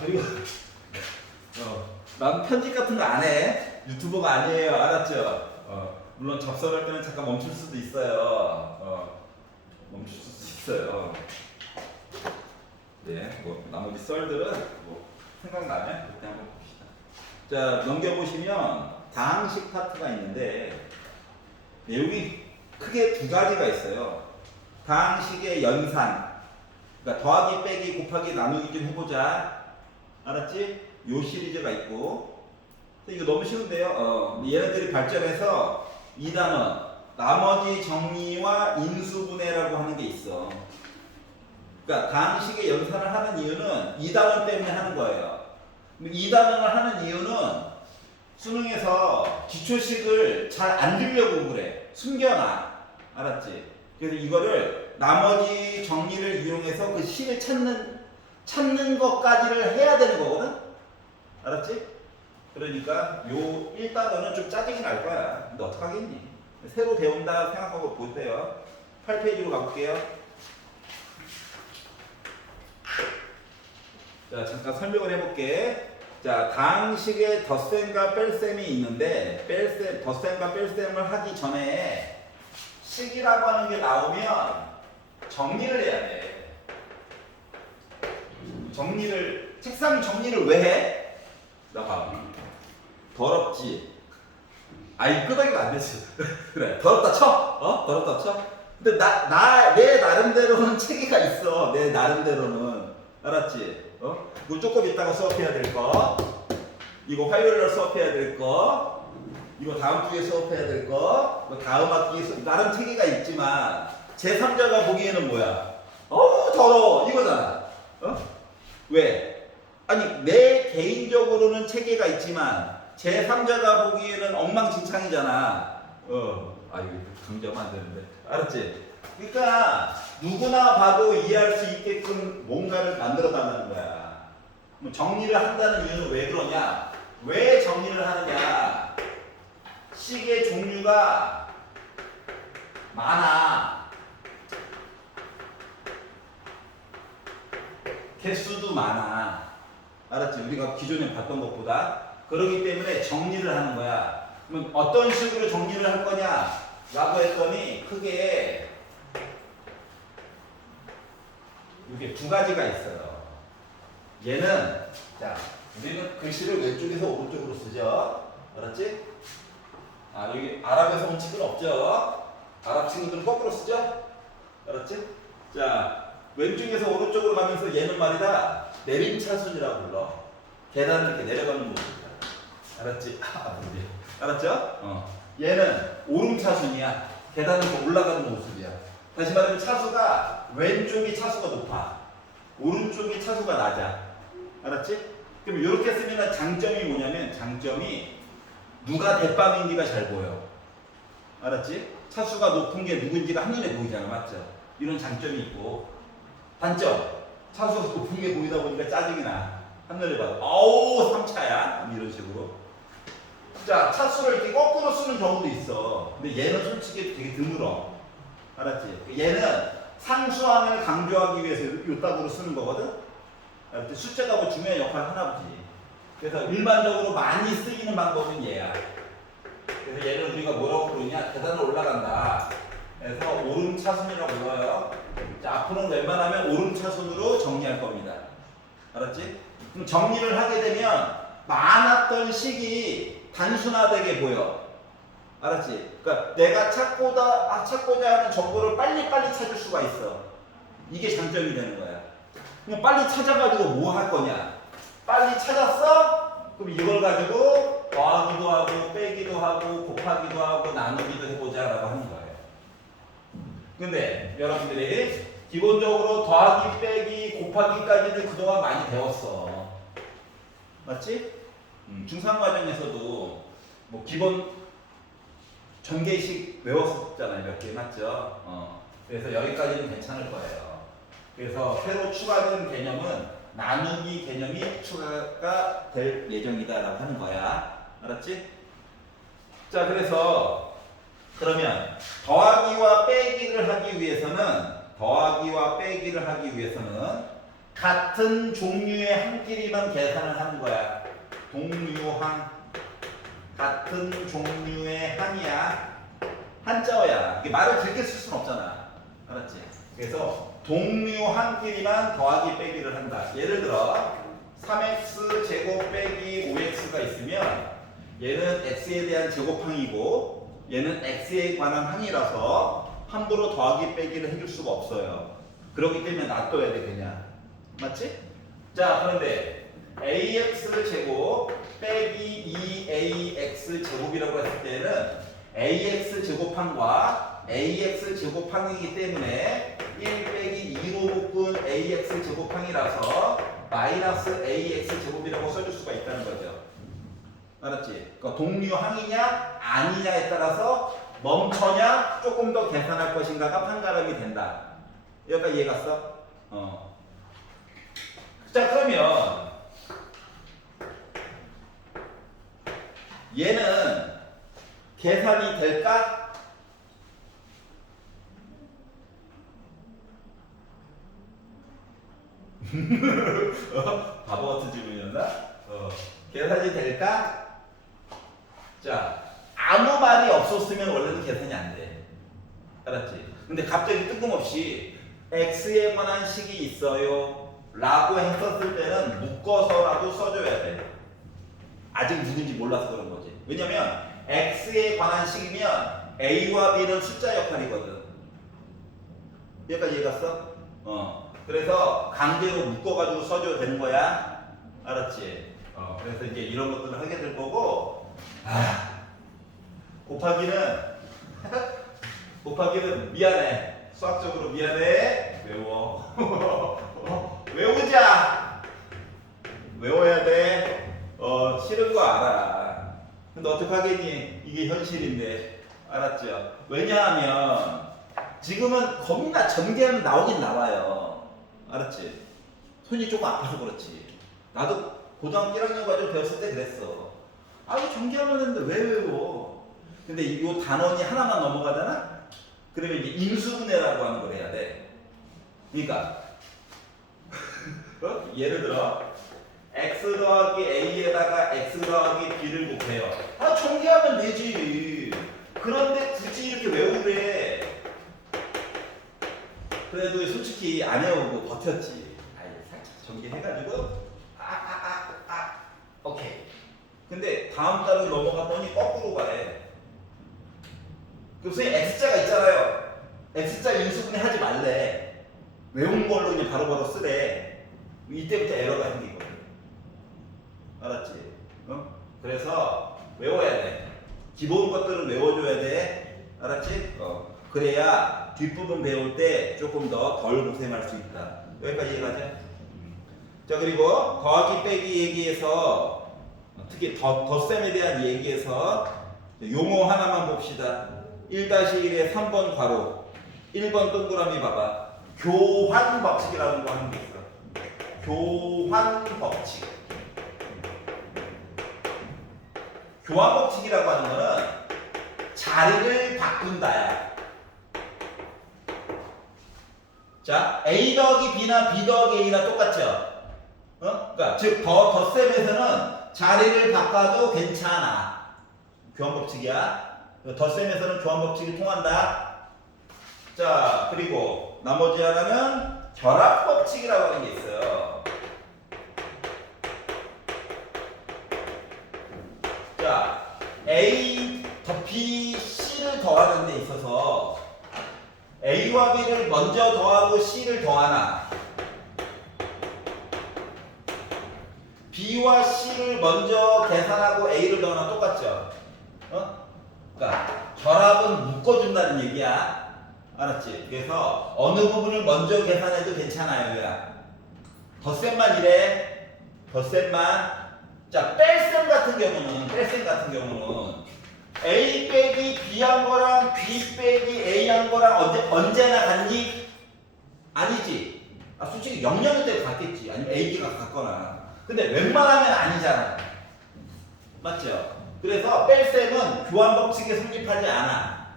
그리고 난 편집 같은 거 안 해. 유튜버가 아니에요. 알았죠? 물론 접선할 때는 잠깐 멈출 수도 있어요. 멈출 수도 있어요. 네, 뭐 나머지 썰들은 뭐 생각나면 그때 한번 봅시다. 자, 넘겨보시면 다항식 파트가 있는데 내용이 크게 두 가지가 있어요. 다항식의 연산, 그러니까 더하기, 빼기, 곱하기, 나누기 좀 해보자. 알았지? 요 시리즈가 있고, 이거 너무 쉬운데요. 얘네들이 발전해서 2단원 나머지 정리와 인수분해라고 하는 게 있어. 그러니까 다항식의 연산을 하는 이유는 2단원 때문에 하는 거예요. 2단원을 하는 이유는 수능에서 기초식을 잘 안 들려고 그래. 숨겨놔. 알았지? 그래서 이거를 나머지 정리를 이용해서 그 식을 찾는 것까지를 해야 되는 거거든? 알았지? 그러니까 요 1단원은 좀 짜증이 날 거야. 근데 어떡하겠니? 새로 배운다 생각하고 보세요. 8페이지로 가볼게요. 자, 잠깐 설명을 해볼게. 자, 다항식에 덧셈과 뺄셈이 있는데 덧셈과 뺄셈을 하기 전에 식이라고 하는 게 나오면 정리를 해야 돼. 책상 정리를 왜 해? 나 봐. 더럽지? 아이, 끄덕이면 안 되지. 그래, 더럽다 쳐. 더럽다 쳐. 근데 내 나름대로는 체계가 있어. 내 나름대로는. 알았지? 이거 조금 이따가 수업해야 될 거. 이거 화요일날 수업해야 될 거. 이거 다음 주에 수업해야 될 거. 이거 다음 학기 나름 체계가 있지만 제3자가 보기에는 뭐야? 어우, 더러워. 이거잖아. 왜? 아니, 내 개인적으로는 체계가 있지만 제3자가 보기에는 엉망진창이잖아. 이거 강조하면 안 되는데. 알았지? 그러니까 누구나 봐도 이해할 수 있게끔 뭔가를 만들어 달라는 거야. 정리를 한다는 이유는 왜 그러냐? 왜 정리를 하느냐? 식의 종류가 많아. 개수도 많아. 알았지? 우리가 기존에 봤던 것보다. 그렇기 때문에 정리를 하는 거야. 그럼 어떤 식으로 정리를 할 거냐? 라고 했더니 크게 이게 두 가지가 있어요. 얘는, 자, 우리는 글씨를 왼쪽에서 오른쪽으로 쓰죠. 알았지? 여기 아랍에서 온 친구는 없죠. 아랍 친구들은 거꾸로 쓰죠. 알았지? 자, 왼쪽에서 오른쪽으로 가면서 얘는 말이다, 내림차순이라고 불러. 계단을 이렇게 내려가는 모습이다. 알았지? 알았죠? 얘는 오름차순이야. 계단을 이렇게 올라가는 모습이야. 다시 말하면 차수가 왼쪽이 차수가 높아. 오른쪽이 차수가 낮아. 알았지? 그럼 이렇게 쓰면 장점이 뭐냐면, 장점이 누가 대빵인지가 잘 보여. 알았지? 차수가 높은 게 누군지가 한눈에 보이잖아. 맞죠? 이런 장점이 있고, 단점, 차수가 높은 게 보이다 보니까 짜증이 나. 한눈에 봐도 어우 3차야 이런 식으로. 자, 차수를 이렇게 거꾸로 쓰는 경우도 있어. 근데 얘는 솔직히 되게 드물어. 알았지? 얘는 상수항을 강조하기 위해서 요따구로 쓰는 거거든? 알았지? 숫자가 뭐 중요한 역할을 하나 보지. 그래서 일반적으로 많이 쓰이는 방법은 얘야. 그래서 얘는 우리가 뭐라고 부르냐? 계단을 올라간다. 그래서 오름차순이라고 불러요. 자, 앞으로는 웬만하면 오름차순으로 정리할 겁니다. 알았지? 그럼 정리를 하게 되면 많았던 식이 단순화되게 보여. 알았지? 그러니까 내가 찾고자 하는 정보를 빨리빨리 찾을 수가 있어. 이게 장점이 되는 거야. 그냥 빨리 찾아가지고 뭐 할 거냐? 빨리 찾았어? 그럼 이걸 가지고 더하기도 하고 빼기도 하고 곱하기도 하고 나누기도 해보자 라고 하는 거예요. 근데 여러분들이 기본적으로 더하기, 빼기, 곱하기까지는 그동안 많이 배웠어. 맞지? 중3 과정에서도 뭐 기본 전개식 외웠었잖아요. 몇 개, 맞죠? 그래서 여기까지는 괜찮을 거예요. 그래서 새로 추가된 개념은 나누기 개념이 추가가 될 예정이다 라고 하는 거야. 알았지? 자, 그래서 그러면 더하기와 빼기를 하기 위해서는 같은 종류의 항끼리만 계산을 하는 거야. 동류항. 같은 종류의 항이야. 한자어야. 이게 말을 길게 쓸 수는 없잖아. 알았지? 그래서 동류항끼리만 더하기 빼기를 한다. 예를 들어 3x 제곱 빼기 5x가 있으면 얘는 x에 대한 제곱항이고 얘는 x에 관한 항이라서 함부로 더하기 빼기를 해줄 수가 없어요. 그렇기 때문에 놔둬야 돼 그냥. 맞지? 자 그런데 ax 제곱 빼기 2ax 제곱이라고 했을 때는 ax 제곱항과 ax 제곱항이기 때문에 1 빼기 2로 묶은 ax 제곱항이라서 마이너스 ax 제곱이라고 써줄 수가 있다는 거죠. 알았지? 그러니까 동류항이냐 아니냐에 따라서 멈춰냐 조금 더 계산할 것인가가 판가름이 된다. 여기까지 이해 갔어? 자 그러면 얘는 계산이 될까? 바보 같은 질문이었나? 계산이 될까? 자 아무 말이 없었으면 원래는 계산이 안 돼. 알았지? 근데 갑자기 뜬금없이 x에 관한 식이 있어요 라고 했었을 때는 묶어서라도 써줘야 돼. 아직 누군지 몰라서 그런 거지. 왜냐면 x에 관한 식이면 a와 b는 숫자 역할이거든. 여기까지 이해 갔어? 그래서 강제로 묶어가지고 써줘도 되는 거야. 알았지? 그래서 이제 이런 것들을 하게 될 거고, 곱하기는 미안해. 수학적으로 미안해. 외워. 외우자. 외워야 돼. 싫은 거 알아. 근데 어떡하겠니? 이게 현실인데. 알았죠? 왜냐하면 지금은 겁나 전개하면 나오긴 나와요. 알았지? 손이 조금 아파서 그렇지. 나도 고등학교 1학년 과정 배웠을 때 그랬어. 이거 전개하면 되는데 왜 외워? 근데 이 단원이 하나만 넘어가잖아? 그러면 이제 인수분해라고 하는 걸 해야 돼. 그러니까 예를 들어 x 더하기 a에다가 x 더하기 b를 곱해요. 전개하면 되지. 그런데 굳이 이렇게 외우래. 그래도 솔직히 안 외우고 버텼지. 살짝 전개해가지고 오케이. 근데 다음 달로 넘어갔더니 거꾸로 가래. 선생님 x자가 있잖아요. x자 인수분해 하지 말래. 외운 걸로 그냥 바로바로 쓰래. 이때부터 에러가 생기거든. 알았지? 그래서 외워야 돼. 기본 것들은 외워줘야 돼. 알았지? 그래야 뒷부분 배울 때 조금 더 덜 고생할 수 있다. 여기까지 이해가죠? 자 그리고 더하기 빼기 얘기해서 특히 덧셈에 대한 얘기해서 용어 하나만 봅시다. 1-1의 3번 괄호 1번 동그라미 봐봐. 교환 법칙이라는 거 하는 게 있어. 교환 법칙. 교환 법칙이라고 하는 거는 자리를 바꾼다야. 자, A 더하기 B나 B 더하기 A나 똑같죠? 그러니까 즉 덧셈에서는 자리를 바꿔도 괜찮아. 교환 법칙이야. 덧셈에서는 교환 법칙이 통한다. 자, 그리고 나머지 하나는 결합 법칙이라고 하는 게 있어요. 자, A 더 B, C를 더하는 데 있어서 A와 B를 먼저 더하고 C를 더하나 B와 C를 먼저 계산하고 A를 더하나 똑같죠? 그러니까 결합은 묶어준다는 얘기야. 알았지? 그래서 어느 부분을 먼저 계산해도 괜찮아요. 야. 덧셈만 이래. 덧셈만. 자, 뺄셈 같은 경우는 A 빼기 B 한 거랑 B 빼기 A 한 거랑 언제나 같니? 아니지. 솔직히 0,0일 때 같겠지. 아니면 A, B가 같거나. 근데 웬만하면 아니잖아. 맞죠? 그래서 뺄셈은 교환 법칙에 성립하지 않아.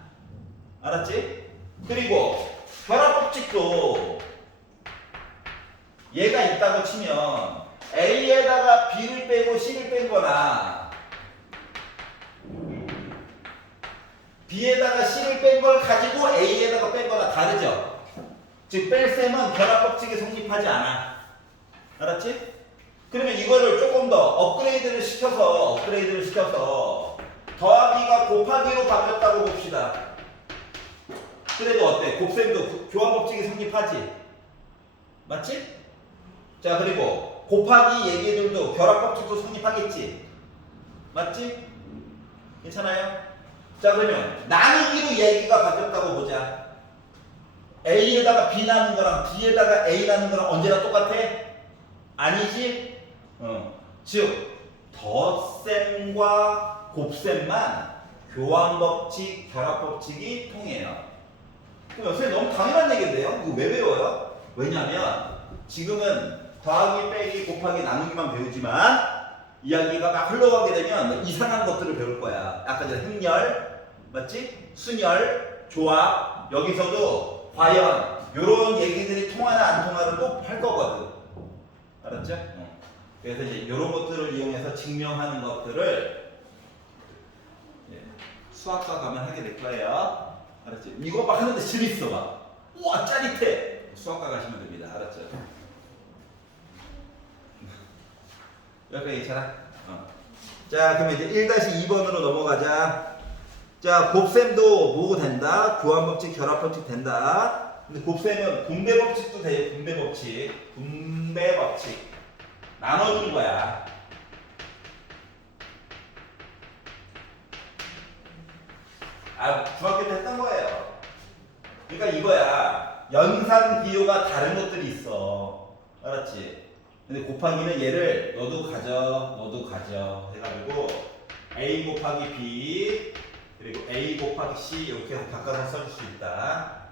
알았지? 그리고 결합 법칙도 얘가 있다고 치면 A에다가 B를 빼고 C를 뺀 거나 B에다가 C를 뺀 걸 가지고 A에다가 뺀 거나 다르죠? 즉 뺄셈은 결합법칙이 성립하지 않아. 알았지? 그러면 이거를 조금 더 업그레이드를 시켜서 더하기가 곱하기로 바뀌었다고 봅시다. 그래도 어때? 곱셈도 교환법칙이 성립하지? 맞지? 자, 그리고 곱하기 얘기들도 결합법칙도 성립하겠지? 맞지? 괜찮아요? 자, 그러면 나누기로 얘기가 바뀌었다고 보자. A에다가 B 나눈 거랑 B에다가 A 나눈 거랑 언제나 똑같아? 아니지? 즉 덧셈과 곱셈만 교환법칙, 결합법칙이 통해요. 그럼 선생님 너무 당연한 얘기인데요? 이거 왜 배워요? 왜냐면 지금은 더하기, 빼기, 곱하기, 나누기만 배우지만 이야기가 막 흘러가게 되면 이상한 것들을 배울 거야. 아까 전에 행렬, 맞지? 순열, 조합, 여기서도 과연 이런 얘기들이 통하나 안 통하나 또 할 거거든. 알았죠? 그래서 이제 이런 것들을 이용해서 증명하는 것들을 수학과 가면 하게 될 거예요. 알았지? 이거 막 하는데 재밌어 막. 우와 짜릿해. 수학과 가시면 됩니다. 알았죠? 여기까지 괜찮아? 자, 그러면 이제 1-2번으로 넘어가자. 자, 곱셈도 뭐고 된다? 교환법칙, 결합법칙 된다. 근데 곱셈은 분배법칙도 돼요. 분배법칙. 나눠주는 거야. 중학교 때 했던 거예요. 그러니까 이거야. 연산 비교가 다른 것들이 있어. 알았지? 근데 곱하기는 얘를 너도 가져 해가지고 A 곱하기 B 그리고 A 곱하기 C 이렇게 해서 바꿔서 써줄 수 있다.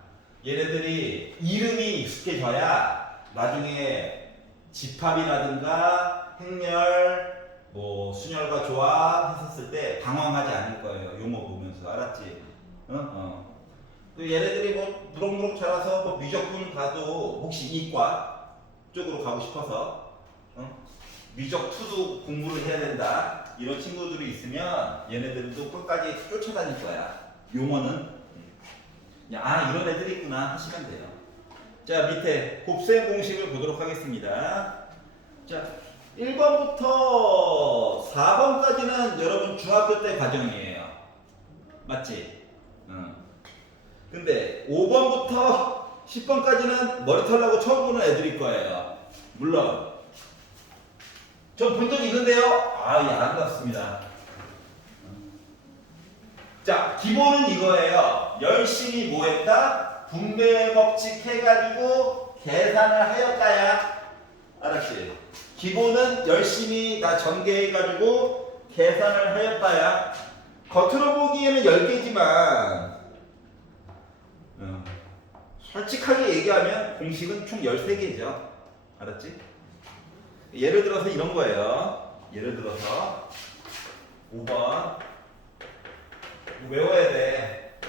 얘네들이 이름이 익숙해져야 나중에 집합이라든가 행렬, 뭐 순열과 조합 했었을 때 당황하지 않을 거예요. 용어 보면서. 알았지? 또 얘네들이 뭐 무럭무럭 자라서 뭐 미적분 가도 혹시 이과 쪽으로 가고 싶어서 미적2도 공부를 해야 된다. 이런 친구들이 있으면 얘네들도 끝까지 쫓아다닐 거야. 용어는 이런 애들이 있구나 하시면 돼요. 자, 밑에 곱셈 공식을 보도록 하겠습니다. 자, 1번부터 4번까지는 여러분 중학교 때 과정이에요. 맞지? 근데 5번부터 10번까지는 머리 털라고 처음 보는 애들일 거예요. 물론 전 본 적이 있는데요. 예, 아름답습니다. 자, 기본은 이거예요. 열심히 뭐 했다? 분배법칙 해가지고 계산을 하였다야. 알았지? 기본은 열심히 나 전개해가지고 계산을 하였다야. 겉으로 보기에는 10개지만 솔직하게 얘기하면 공식은 총 13개죠. 알았지? 예를 들어서 이런 거예요. 예를 들어서 5번 외워야 돼.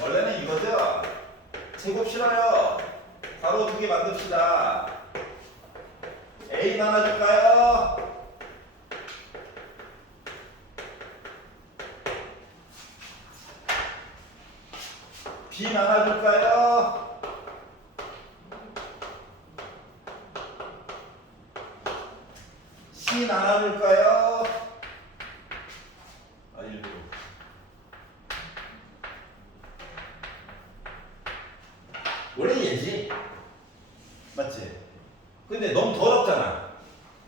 원래는 이거죠. 제곱 싫어요. 가로 2개 만듭시다. A 나눠줄까요? B 나눠줄까요? C 나눠줄까요? 일부러. 원래 얘지. 맞지? 근데 너무 더럽잖아.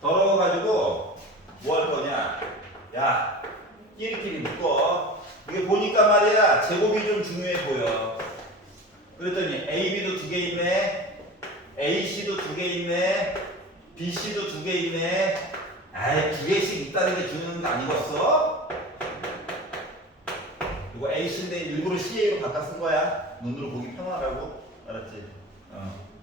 더러워가지고 뭐 할 거냐? 야, 끼리끼리 묶어. 이게 보니까 말이야 제곱이 좀 중요해 보여. 그랬더니 AB도 2개 있네, AC도 2개 있네, BC도 2개 있네. 2개씩 있다는 게 중요한 게 아니겠어? 이거 AC인데 일부러 CA로 바꿔 쓴 거야. 눈으로 보기 편하라고. 알았지?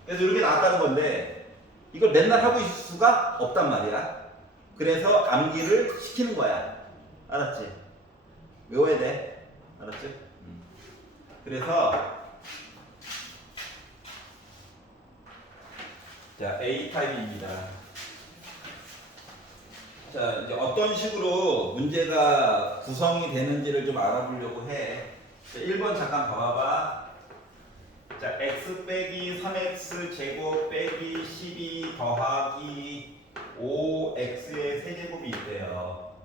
그래서 이렇게 나왔다는 건데 이걸 맨날 하고 있을 수가 없단 말이야. 그래서 암기를 시키는 거야. 알았지? 외워야 돼. 알았지? 그래서 자, A 타입입니다. 자, 이제 어떤 식으로 문제가 구성이 되는지를 좀 알아보려고 해. 자, 1번 잠깐 봐봐봐. 자, x 빼기 3x 제곱 빼기 12 더하기 5x의 세제곱이 있대요.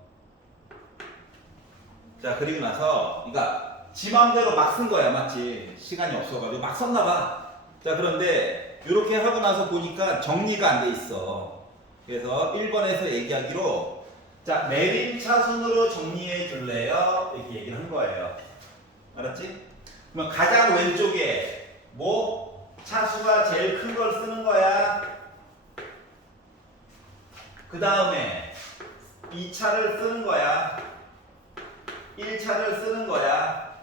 자, 그리고 나서, 그러니까 지 맘대로 막 쓴 거야, 맞지? 시간이 없어가지고 막 썼나 봐. 자, 그런데 이렇게 하고 나서 보니까 정리가 안 돼 있어. 그래서 1번에서 얘기하기로, 자, 내림차순으로 정리해 줄래요? 이렇게 얘기를 한 거예요. 알았지? 그러면 가장 왼쪽에 뭐 차수가 제일 큰 걸 쓰는 거야. 그 다음에 2차를 쓰는 거야. 1차를 쓰는 거야.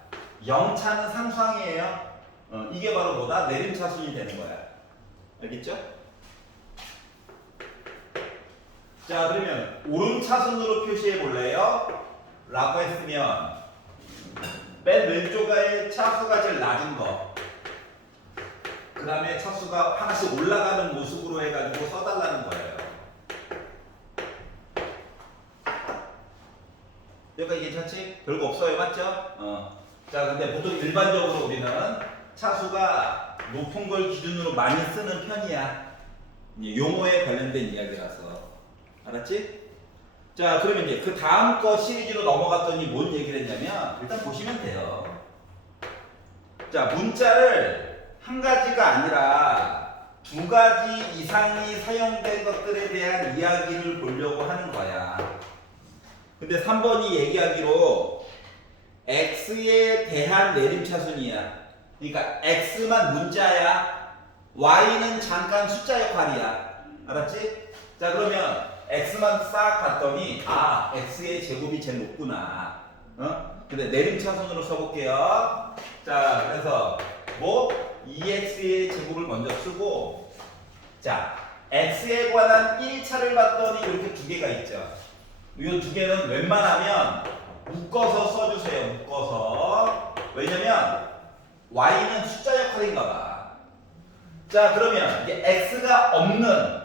0차는 상수항이에요. 이게 바로 뭐다? 내림차순이 되는 거야. 알겠죠? 자, 그러면 오름차순으로 표시해 볼래요? 라고 했으면 맨 왼쪽에 차수가 제일 낮은 거, 그 다음에 차수가 하나씩 올라가는 모습으로 해가지고 써달라는 거예요. 여기까지 괜찮지? 별거 없어요, 맞죠? 자, 근데 보통 일반적으로 우리는 차수가 높은 걸 기준으로 많이 쓰는 편이야. 용어에 관련된 이야기라서. 알았지? 자, 그러면 이제 그 다음 거 시리즈로 넘어갔더니 뭔 얘기를 했냐면, 일단 보시면 돼요. 자, 문자를 한 가지가 아니라 두 가지 이상이 사용된 것들에 대한 이야기를 보려고 하는 거야. 근데 3번이 얘기하기로 x에 대한 내림차순이야. 그러니까 x만 문자야. y는 잠깐 숫자 역할이야. 알았지? 자, 그러면 x만 싹 봤더니 x의 제곱이 제일 높구나. 근데 내림차순으로 써볼게요. 자, 그래서 뭐 2x의 제곱을 먼저 쓰고, 자, x에 관한 1차를 봤더니 이렇게 두 개가 있죠. 이 두 개는 웬만하면 묶어서 써주세요. 묶어서. 왜냐면 y는 숫자 역할인가 봐. 자, 그러면 이제 x가 없는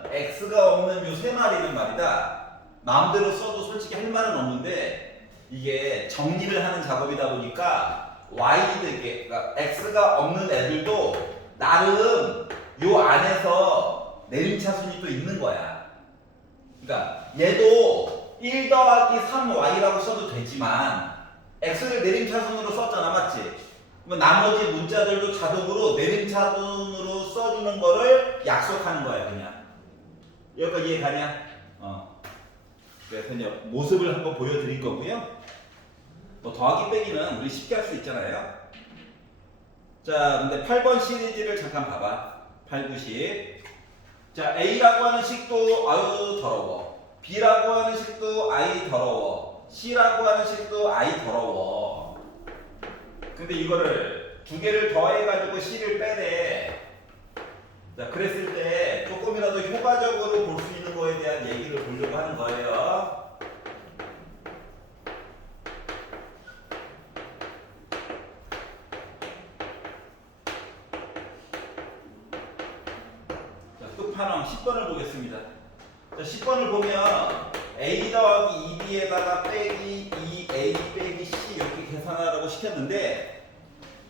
요 세 마리는 말이다. 마음대로 써도 솔직히 할 말은 없는데, 이게 정리를 하는 작업이다 보니까 y들, 그러니까 x가 없는 애들도 나름 요 안에서 내림차순이 또 있는 거야. 그러니까 얘도 1 더하기 3y라고 써도 되지만 x를 내림차순으로 썼잖아, 맞지? 그러면 나머지 문자들도 자동으로 내림차순으로 써주는 거를 약속하는 거야, 그냥. 여기까지 이해가냐? 그래서 이제 모습을 한번 보여드릴 거고요. 뭐 더하기 빼기는 우리 쉽게 할 수 있잖아요. 자, 근데 8번 시리즈를 잠깐 봐봐. 8, 9, 10. 자, A라고 하는 식도 아유 더러워. B라고 하는 식도 아이 더러워. C라고 하는 식도 아이 더러워. 근데 이거를 두 개를 더해가지고 C를 빼래. 자, 그랬을 때 조금이라도 효과적으로 볼 수 있는 거에 대한 얘기를 보려고 하는 거예요. 자, 끝판왕 10번을 보겠습니다. 자, 10번을 보면 A 더하기 2B에다가 빼기 2A 빼기 C 이렇게 계산하라고 시켰는데,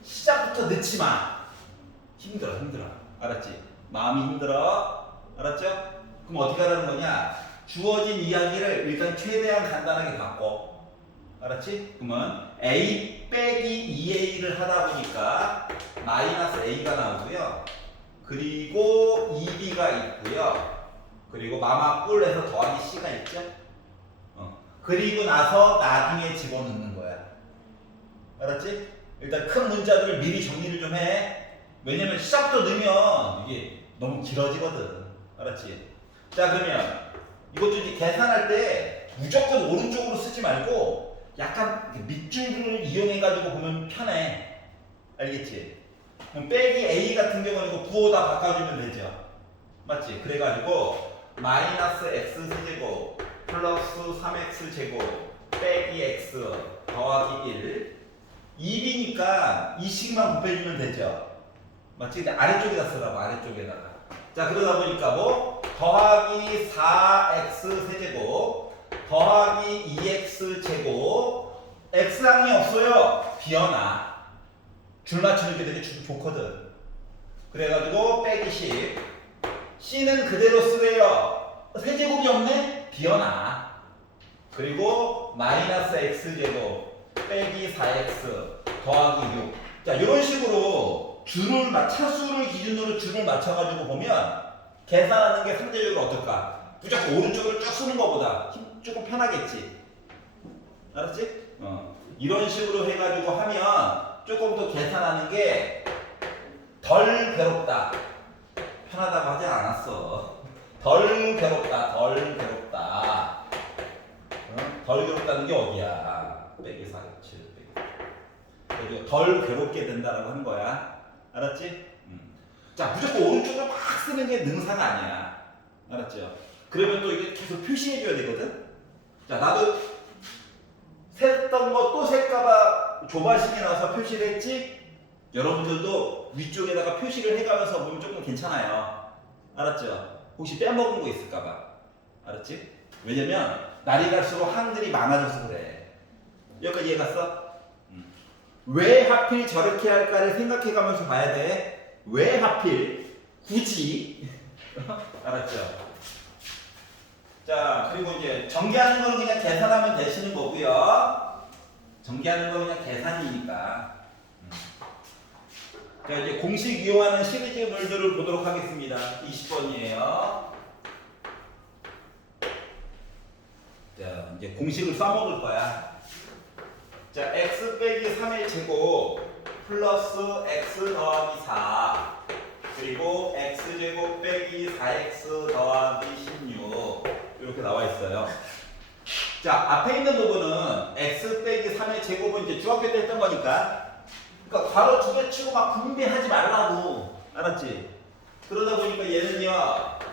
시작부터 넣지 마. 힘들어. 알았지? 마음이 힘들어. 알았죠? 그럼 어떻게 하라는 거냐? 주어진 이야기를 일단 최대한 간단하게 바꿔. 알았지? 그러면 A 빼기 2A를 하다 보니까 마이너스 A가 나오고요. 그리고 2B가 있고요. 그리고 마마뿔에서 더하기 C가 있죠? 그리고 나서 나중에 집어넣는 거야. 알았지? 일단 큰 문자들을 미리 정리를 좀 해. 왜냐면 시작부터 넣으면 이게 너무 길어지거든. 알았지? 자, 그러면 이것도 이제 계산할 때 무조건 오른쪽으로 쓰지 말고 약간 밑줄을 이용해가지고 보면 편해. 알겠지? 그럼 빼기 A 같은 경우는 이거 부호다 바꿔주면 되죠. 맞지? 그래가지고 마이너스 x 세제곱 플러스 3x 제곱 빼기 x 더하기 1 2b니까 이 식만 곱해주면 되죠. 맞지? 근데 아래쪽에다 쓰라고, 아래쪽에다가. 자, 그러다 보니까 뭐 더하기 4x 세제곱 더하기 2x 제곱 x항이 없어요. 비어나. 줄 맞추는 게 되게 좋거든. 그래가지고 빼기 10 c는 그대로 쓰래요. 세제곱이 없네? 비어나. 그리고 마이너스 x제곱 빼기 4x 더하기 6. 자, 이런 식으로 차수를 기준으로 줄을 맞춰가지고 보면 계산하는 게 상대적으로 어떨까? 무조건 오른쪽으로 쭉 쓰는 것보다 조금 편하겠지. 알았지? 이런 식으로 해가지고 하면 조금 더 계산하는 게 덜 괴롭다. 편하다고 하지 않았어. 덜 괴롭다. 덜 괴롭다. 덜 괴롭다는 게 어디야? 빼기 4x 빼기. 덜 괴롭게 된다라고 하는 거야. 알았지? 자, 무조건 오른쪽으로 막 쓰는 게 능사가 아니야. 알았죠? 그러면 또 이게 계속 표시해줘야 되거든? 자, 나도 셌던 거 또 셀까봐 조바심이 나서 표시를 했지? 여러분들도 위쪽에다가 표시를 해가면서 보면 조금 괜찮아요. 알았죠? 혹시 빼먹은 거 있을까봐. 알았지? 왜냐면 날이 갈수록 항들이 많아져서 그래. 여기까지 이해 갔어? 왜 하필 저렇게 할까를 생각해가면서 봐야 돼. 왜 하필? 굳이? 알았죠? 자, 그리고 이제 전개하는 거는 그냥 계산하면 되시는 거고요. 전개하는 거 그냥 계산이니까. 자, 이제 공식 이용하는 시리즈물들을 보도록 하겠습니다. 20번이에요. 자, 이제 공식을 써먹을 거야. 자, x 빼기 3의 제곱 플러스 x 더하기 4 그리고 x제곱 빼기 4x 더하기 16 이렇게 나와 있어요. 자, 앞에 있는 부분은 x 빼기 3의 제곱은 이제 중학교 때 했던 거니까 그러니까 괄호 두 개 치고 막 분배하지 말라고. 알았지? 그러다 보니까 얘는요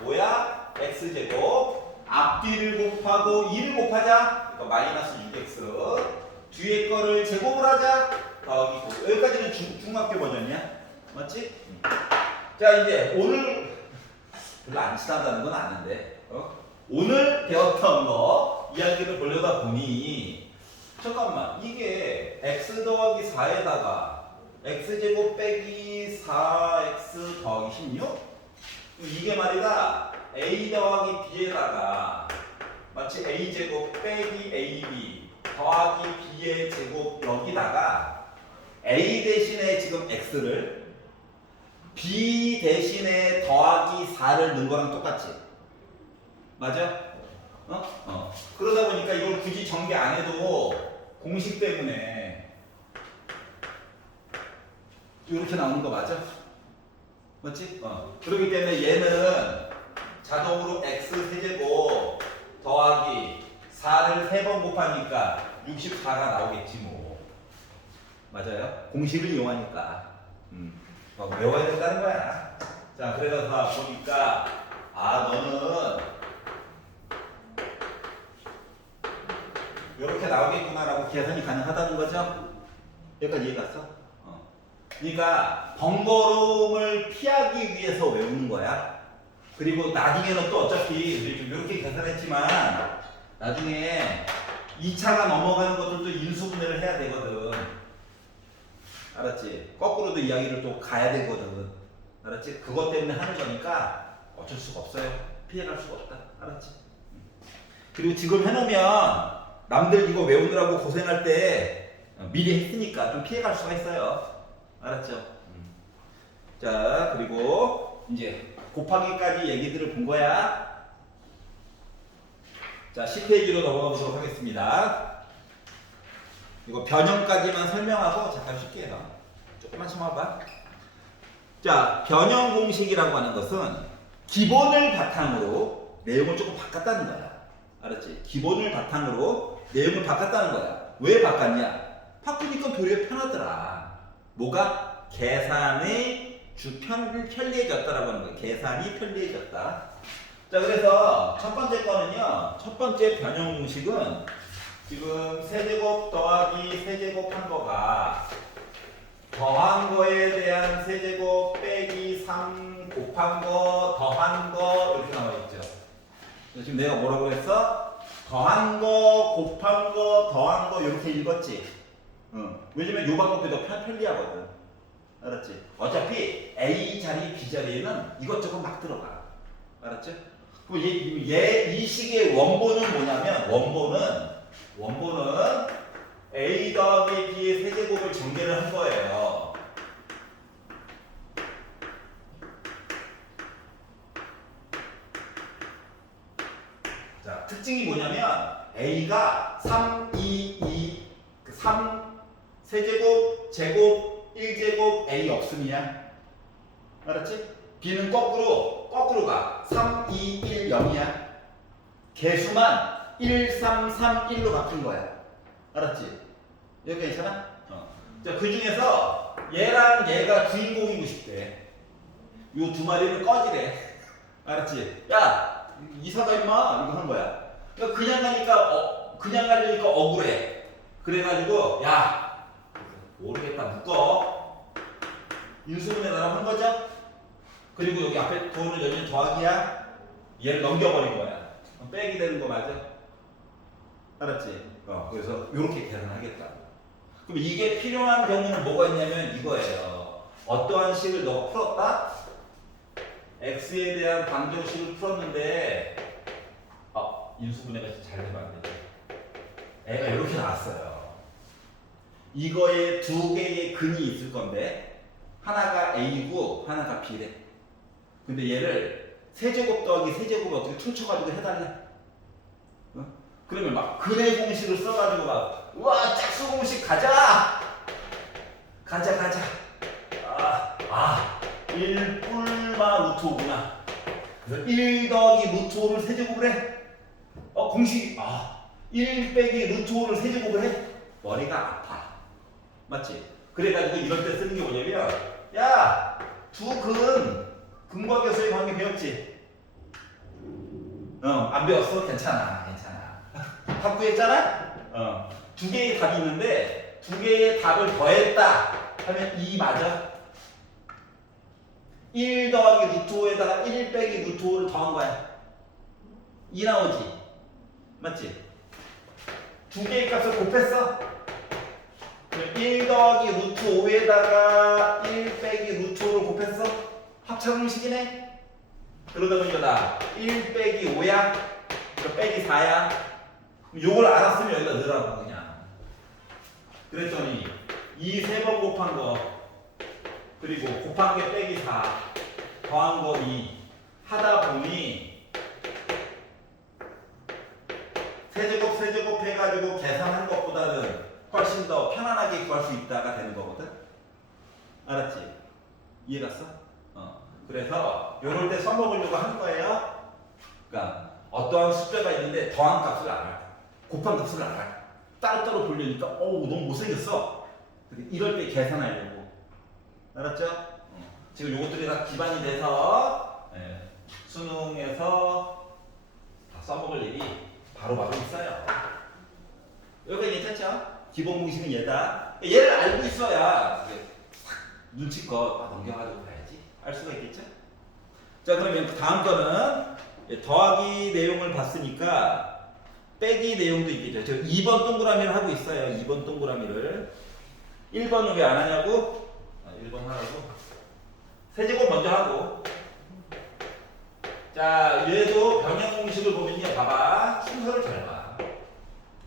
뭐야? x제곱 앞뒤를 곱하고 2를 곱하자. 그러니까 마이너스 6x 뒤에 거를 제곱을 하자. 더하기 9. 여기까지는 중학교 버전이야. 맞지? 자, 이제 오늘 별로 안 친하다는 건 아는데 오늘 배웠던 거 이야기를 보려다 보니 잠깐만, 이게 x 더하기 4에다가 x제곱 빼기 4x 더하기 16? 이게 말이다 a 더하기 b에다가 마치 a제곱 빼기 ab 더하기 b의 제곱 여기다가 a 대신에 지금 x를 b 대신에 더하기 4를 넣은 거랑 똑같지? 맞아? 그러다 보니까 이걸 굳이 전개 안 해도 공식 때문에 이렇게 나오는 거 맞아? 맞지? 그렇기 때문에 얘는 자동으로 x 세제곱 더하기 4를 3번 곱하니까 64가 나오겠지 뭐. 맞아요? 공식을 이용하니까. 외워야 된다는 거야. 자, 그래서 보니까 너는 이렇게 나오겠구나라고 계산이 가능하다는 거죠? 여기까지 이해 갔어? 그러니까 번거로움을 피하기 위해서 외우는 거야. 그리고 나중에는 또 어차피 이렇게 계산했지만 나중에 2차가 넘어가는 것들도 인수분해를 해야 되거든. 알았지? 거꾸로도 이야기를 또 가야 되거든. 알았지? 그것 때문에 하는 거니까 어쩔 수가 없어요. 피해갈 수가 없다. 알았지? 그리고 지금 해놓으면 남들 이거 외우느라고 고생할 때 미리 했으니까 좀 피해갈 수가 있어요. 알았죠? 자, 그리고 이제 곱하기까지 얘기들을 본 거야. 자, 10페이지로 넘어가 보도록 하겠습니다. 이거 변형까지만 설명하고 잠깐 쉴게요. 조금만 참아봐. 자, 변형 공식이라고 하는 것은 기본을 바탕으로 내용을 조금 바꿨다는 거야. 알았지? 기본을 바탕으로 내용을 바꿨다는 거야. 왜 바꿨냐? 바꾸니까 도리어 편하더라. 뭐가? 계산이 편리해졌다라고 하는 거야. 계산이 편리해졌다. 자, 그래서 첫 번째 거는요. 첫 번째 변형 공식은 지금 세제곱 더하기 세제곱 한 거가 더한 거에 대한 세제곱 빼기 3 곱한 거, 더한 거 이렇게 나와 있죠. 지금 내가 뭐라고 했어? 더한 거, 곱한 거, 더한 거 이렇게 읽었지. 왜냐면 요 방법이 더 편리하거든. 알았지? 어차피 A 자리, B 자리에는 이것저것 막 들어가. 알았지? 그럼 이 식의 원본은 뭐냐면 원본은 A 더하기 B의 세제곱을 전개를 한 거예요. 자, 특징이 뭐냐면 A가 3, 2, 3 세제곱, 제곱, 1제곱, A 없음이야. 알았지? B는 거꾸로 가. 3, 2, 1, 0이야. 개수만 1, 3, 3, 1로 바뀐 거야. 알았지? 여기 괜찮아? 자, 그 중에서 얘랑 얘가 주인공이고 싶대. 요 두 마리는 꺼지래. 알았지? 야, 이사가 임마 이거 한 거야. 그러니까 그냥 가려니까 억울해. 그래가지고 야, 모르겠다 묶어. 인수분해 나랑 한 거죠? 그리고 여기 앞에 도는 여기는 더하기야. 얘를 넘겨버린 거야. 빼기 되는 거 맞아? 알았지? 그래서 이렇게 계산하겠다. 그럼 이게 필요한 경우는 뭐가 있냐면 이거예요. 어떠한 식을 너가 풀었다? x에 대한 방정식을 풀었는데 인수분해가 잘 되면 안 되죠. 애가 이렇게 나왔어요. 이거에 두 개의 근이 있을 건데 하나가 a고 하나가 b래. 근데 얘를 세제곱 더하기 세제곱을 어떻게 퉁쳐가지고 해달래? 그러면 막 근의 공식을 써가지고 막 우와 짝수 공식 가자 1 뿔마 루트 5구나. 그래서 1 더하기 루트 5를 세제곱을 해. 공식이 1 빼기 루트 5를 세제곱을 해. 머리가 아파. 맞지? 그래가지고 이럴 때 쓰는 게 뭐냐면 야, 두 근과 교수의 관계 배웠지? 안 배웠어? 괜찮아. 확보했잖아? 두 개의 답이 있는데 두 개의 답을 더했다 하면 2 맞아? 1 더하기 루트 5에다가 1 빼기 루트 5를 더한 거야. 2 나오지? 맞지? 두 개의 값을 곱했어? 1 더하기 루트 5에다가 1 빼기 루트 5를 곱했어? 합차 공식이네? 그러다 보니까 1 빼기 5야? 그럼 빼기 4야? 요걸 알았으면 여기다 넣으라고 그냥. 그랬더니 이 세 번 곱한 거 그리고 곱한 게 빼기 4 더한 거 2 하다 보니 세제곱 해가지고 계산한 것보다는 훨씬 더 편안하게 구할 수 있다가 되는 거거든. 알았지? 이해 갔어? 그래서 요럴 때 써먹으려고 하는 거예요. 그러니까 어떠한 숫자가 있는데 더한 값을 알아. 곱한 값을 알아. 따로따로 돌리니까 너무 못생겼어. 이럴 때 계산하려고. 알았죠? 지금 요것들이 다 기반이 돼서 수능에서 다 써먹을 일이 바로 있어요. 여기가 괜찮죠? 기본 공식은 얘다. 얘를 알고 있어야 눈치껏 넘겨가지고 가야지. 알 수가 있겠죠? 자, 그러면 다음 거는 더하기 내용을 봤으니까 빼기 내용도 있겠죠. 저 2번 동그라미를 하고 있어요. 2번 동그라미를. 1번은 왜 안 하냐고? 1번 하라고. 세제곱 먼저 하고. 자, 얘도 병행 공식을 보면요. 봐봐. 순서를 잘 봐.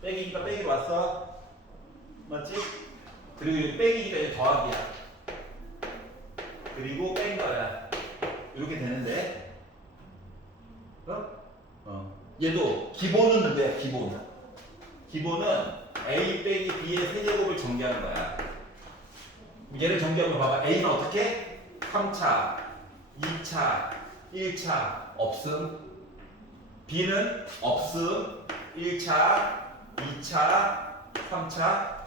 빼기니까 빼기로 왔어. 맞지? 그리고 빼기니까 이제 더하기야. 그리고 뺀 거야. 이렇게 되는데. 얘도 기본은 누구야? 기본은 a 빼기 b의 세제곱을 정리하는 거야. 얘를 정리하면 봐봐. a는 어떻게? 3차, 2차, 1차 없음. b는 없음. 1차, 2차, 3차.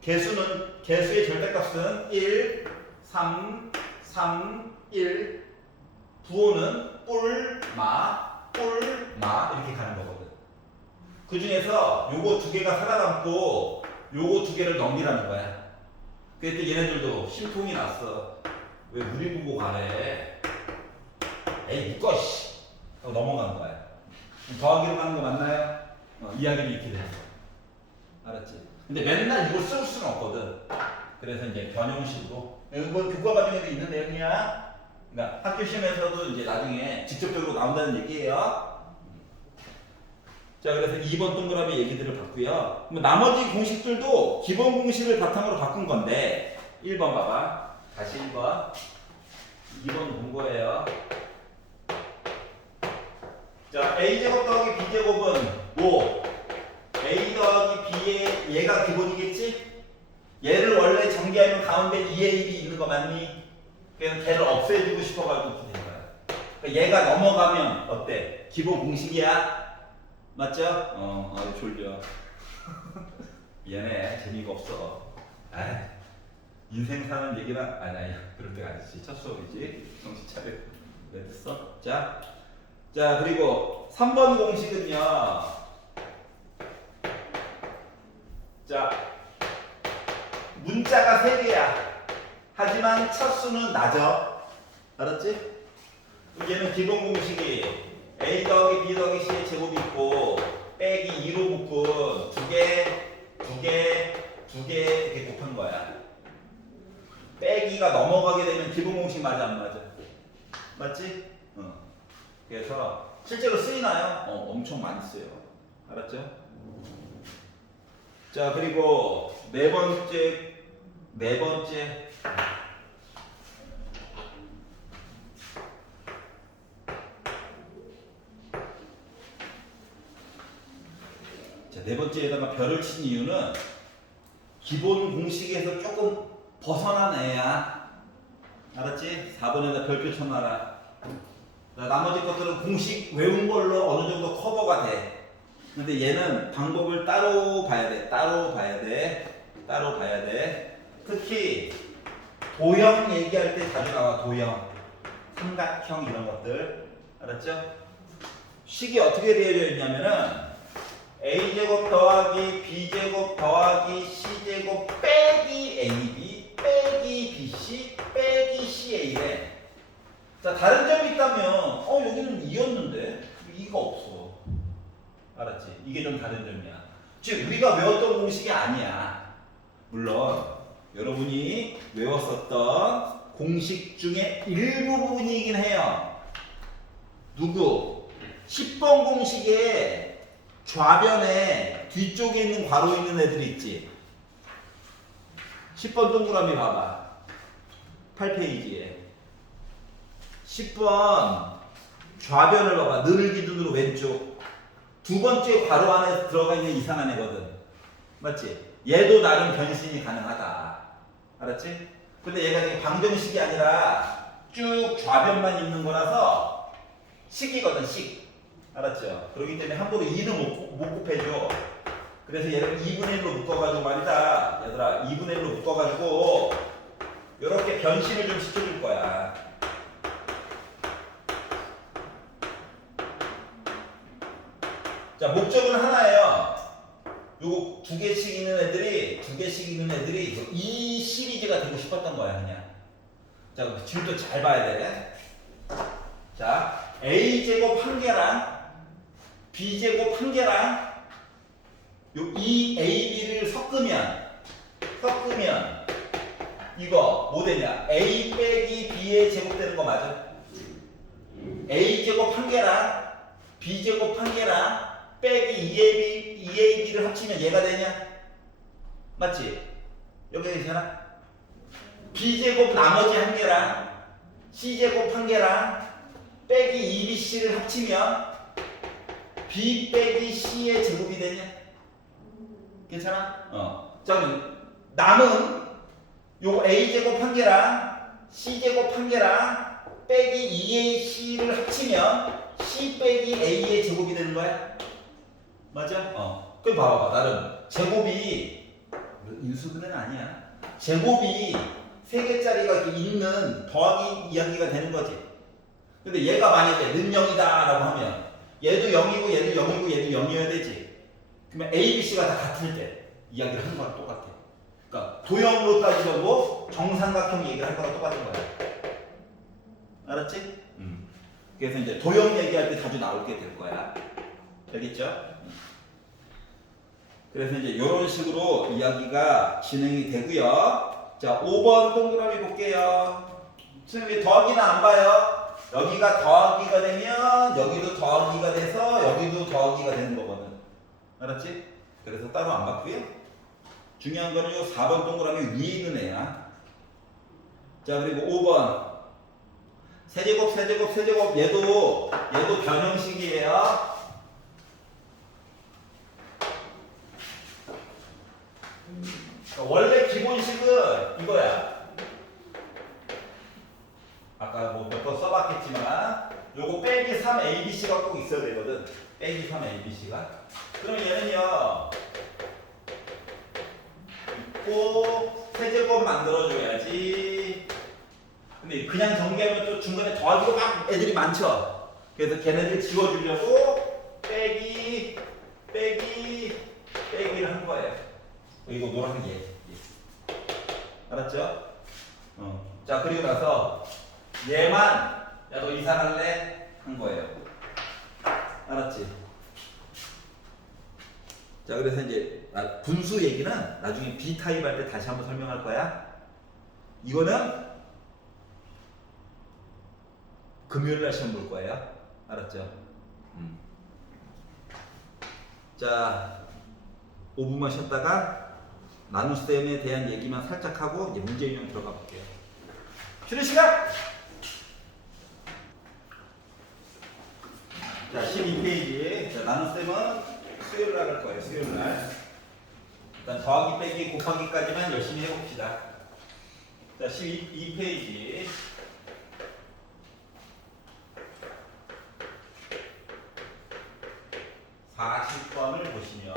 개수의 절대값은 1, 3, 1. 부호는 뿔마 이렇게 가는 거거든. 그 중에서 요거 두 개가 살아남고 요거 두 개를 넘기라는 거야. 그때 얘네들도 심통이 났어. 왜 우리 보고 가래? 에이 묶어 씨 하고 넘어간 거야. 더하기로 가는 거 맞나요? 이야기를 이렇게 됐어. 알았지? 근데 맨날 이걸 쓸 수는 없거든. 그래서 이제 변형식으로 이건 교과 과정에도 있는 내용이야. 그러니까 학교 시험에서도 이제 나중에 직접적으로 나온다는 얘기예요. 자, 그래서 2번 동그라미 얘기들을 봤고요. 그럼 나머지 공식들도 기본 공식을 바탕으로 바꾼 건데 1번 봐봐. 다시 1번. 2번 본 거예요. 자, a제곱 더하기 b제곱은 5. a 더하기 b의 얘가 기본이겠지? 얘를 원래 전개하면 가운데 2ab이 있는 거 맞니? 그래서 걔를 없애주고 싶어가지고 이렇게 된 거야. 그러니까 얘가 넘어가면 어때? 기본 공식이야? 맞죠? 졸려. 미안해. 재미가 없어. 아이, 인생 사는 얘기나, 아니, 그럴 때가 아니지. 첫 수업이지. 정신 차려. 왜 됐어? 자, 그리고 3번 공식은요. 자, 문자가 3개야. 하지만 첫 수는 낮아. 알았지? 얘는 기본 공식이 a 더하기 b 더하기 c의 제곱이 있고 빼기 2로 묶은 2개 이렇게 곱한 거야. 빼기가 넘어가게 되면 기본 공식 맞아 안 맞아? 맞지? 그래서 실제로 쓰이나요? 엄청 많이 써요. 알았죠? 자, 그리고 네 번째 자, 네 번째에다가 별을 친 이유는 기본 공식에서 조금 벗어난 애야. 알았지? 4번에다 별표 쳐놔라. 자, 나머지 것들은 공식 외운 걸로 어느 정도 커버가 돼. 근데 얘는 방법을 따로 봐야 돼. 특히 도형 얘기할 때 자주 나와. 도형, 삼각형 이런 것들. 알았죠? 식이 어떻게 되어져 있냐면은 a제곱 더하기 b제곱 더하기 c제곱 빼기 ab 빼기 bc 빼기 ca래. 자, 다른 점이 있다면 여기는 2였는데 2가 없어. 알았지? 이게 좀 다른 점이야. 즉 우리가 외웠던 공식이 아니야. 물론 여러분이 외웠었던 공식 중에 일부분이긴 해요. 누구? 10번 공식에 좌변에 뒤쪽에 있는 괄호 있는 애들 있지? 10번 동그라미 봐봐. 8페이지에 10번 좌변을 봐봐. 늘 기준으로 왼쪽 두 번째 괄호 안에 들어가 있는 이상한 애거든. 맞지? 얘도 나름 변신이 가능하다. 알았지? 근데 얘가 되게 방정식이 아니라 쭉 좌변만 있는 거라서 식이거든. 식. 알았죠? 그렇기 때문에 함부로 2는 못 곱해줘. 그래서 얘를 2분의 1로 묶어가지고 말이다. 얘들아, 2분의 1로 묶어가지고 이렇게 변신을 좀 시켜줄 거야. 자, 목적은 하나예요. 요거 두 개씩 있는 애들이 이 시리즈가 되고 싶었던 거야, 그냥. 자, 지금도 잘 봐야 돼. 자, a제곱 1개랑 b제곱 1개랑 이 ab를 섞으면 이거 뭐 되냐? a 빼기 b의 제곱 되는 거 맞아? a제곱 1개랑 b제곱 1개랑 빼기 2ab를 합치면 얘가 되냐? 맞지? 여기 괜찮아? b제곱 나머지 1개랑 c제곱 1개랑 빼기 2bc를 합치면 b 빼기 c의 제곱이 되냐? 괜찮아? 자, 그럼 남은 요 a제곱 1개랑 c제곱 1개랑 빼기 2ac를 합치면 c 빼기 a의 제곱이 되는 거야? 맞아? 그럼 봐봐. 나름 제곱이 인수분해는 아니야. 제곱이 3개짜리가 이렇게 있는 더하기 이야기가 되는 거지. 근데 얘가 만약에 는 0이다 라고 하면 얘도 0이고 얘도 0이고 얘도 0이어야 되지. 그러면 A, B, C가 다 같을 때 이야기를 하는 거랑 똑같아. 그러니까 도형으로 따지려고 정삼각형 얘기를 할 거랑 똑같은 거야. 알았지? 그래서 이제 도형 얘기할 때 자주 나오게 될 거야. 알겠죠? 그래서 이제 이런 식으로 이야기가 진행이 되고요. 자, 5번 동그라미 볼게요. 선생님 더하기는 안 봐요. 여기가 더하기가 되면 여기도 더하기가 돼서 여기도 더하기가 되는 거거든. 알았지? 그래서 따로 안 봤고요. 중요한 거는 요 4번 동그라미 위에 있는 애야. 자, 그리고 5번 세제곱 세제곱 세제곱 얘도 변형식이에요. 원래 기본식은 이거야. 아까 뭐 몇 번 써봤겠지만 요거 빼기 3ABC가 꼭 있어야 되거든. 빼기 3ABC가. 그럼 얘는요 있고 세제곱 만들어줘야지. 근데 그냥 전개하면 또 중간에 더하기로 막 애들이 많죠. 그래서 걔네들 지워주려고 빼기를 한 거예요. 이거 노란색 얘. 알았죠? 자, 그리고 나서 얘만 야 너 이사할래? 한 거예요. 알았지? 자, 그래서 이제 분수 얘기는 나중에 B타입 할 때 다시 한번 설명할 거야. 이거는 금요일 날 시험 볼 거예요. 알았죠? 자, 5분만 쉬었다가 나눗셈에 대한 얘기만 살짝 하고 이제 문제 인용 들어가 볼게요. 쉬는 시간! 자, 12페이지. 자, 나눗셈은 수요일 날 할 거예요. 수요일 날. 일단 더하기 빼기 곱하기까지만 열심히 해봅시다. 자, 12페이지. 40번을 보시면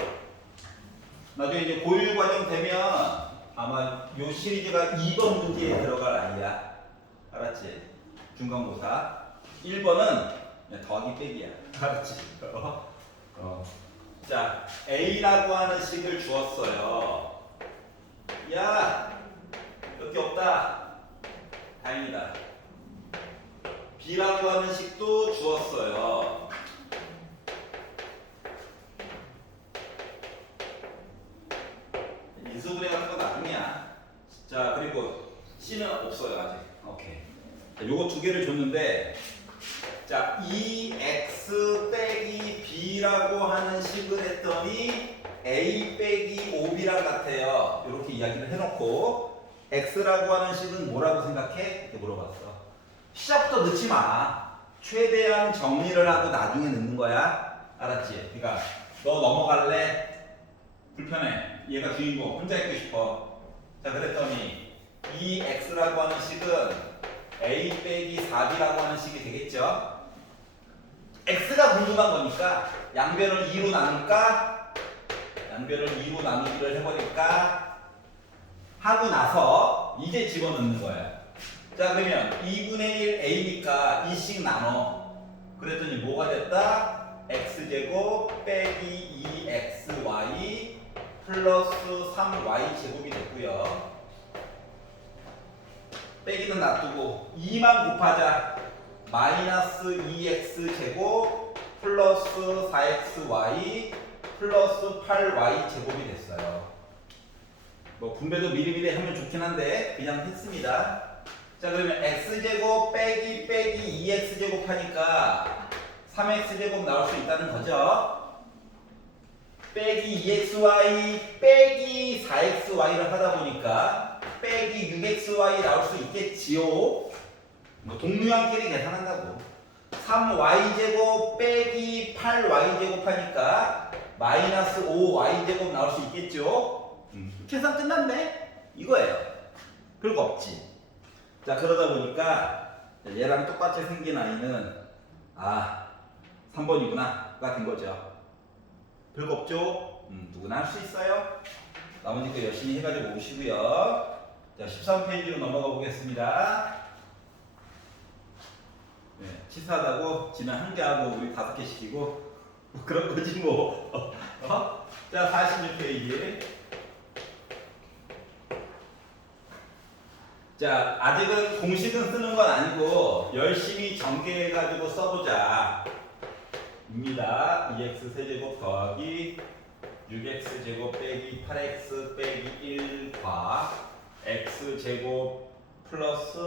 나중에 이제 고1 과정 되면 아마 요 시리즈가 2번 문제에 들어갈 아이야. 알았지? 중간고사 1번은 그냥 더하기 빼기야. 알았지? 자, A라고 하는 식을 주었어요. 야, 몇 개 없다. 다행이다. B라고 하는 식도 주었어요. 인수분해 같은 거 나중이야. 자, 그리고 C는 없어요 아직. 오케이. 자, 요거 두 개를 줬는데, 자, 2x 빼기 b라고 하는 식을 했더니 a 빼기 5b랑 같아요. 이렇게 이야기를 해놓고 x라고 하는 식은 뭐라고 생각해? 이렇게 물어봤어. 시작부터 넣지 마. 최대한 정리를 하고 나중에 넣는 거야. 알았지? 그러니까 너 넘어갈래? 불편해. 얘가 주인공. 혼자 있고 싶어. 자, 그랬더니 이 x라고 하는 식은 a 빼기 4b라고 하는 식이 되겠죠? x가 궁금한 거니까 양변을 2로 나눌까? 양변을 2로 나누기를 해버릴까? 하고 나서 이제 집어넣는 거야. 자, 그러면 2분의 1 a니까 2씩 나눠. 그랬더니 뭐가 됐다? x제곱 빼기 2xy 플러스 3y 제곱이 됐고요. 빼기는 놔두고 2만 곱하자. 마이너스 2x 제곱 플러스 4xy 플러스 8y 제곱이 됐어요. 뭐 분배도 미리미리 하면 좋긴 한데 그냥 했습니다. 자, 그러면 x제곱 빼기 2x 제곱 하니까 3x 제곱 나올 수 있다는 거죠. 빼기 2xy 빼기 4xy를 하다 보니까 빼기 6xy 나올 수 있겠지요. 뭐 동류한끼리 계산한다고. 3y제곱 빼기 8y제곱 하니까 마이너스 5y제곱 나올 수 있겠죠. 계산 끝났네. 이거예요. 별거 없지. 자, 그러다 보니까 얘랑 똑같이 생긴 아이는 3번이구나 가 된 거죠. 별거 없죠? 누구나 할 수 있어요. 나머지 거 열심히 해가지고 오시고요. 자, 13페이지로 넘어가 보겠습니다. 네, 치사하다고 지난 한 개 하고 우리 5개 시키고 뭐 그런 거지 뭐. 자, 46페이지. 자, 아직은 공식은 쓰는 건 아니고 열심히 전개해가지고 써보자. 입니다. 2x 세제곱 더하기 6x 제곱 빼기 8x 빼기 1과 x 제곱 플러스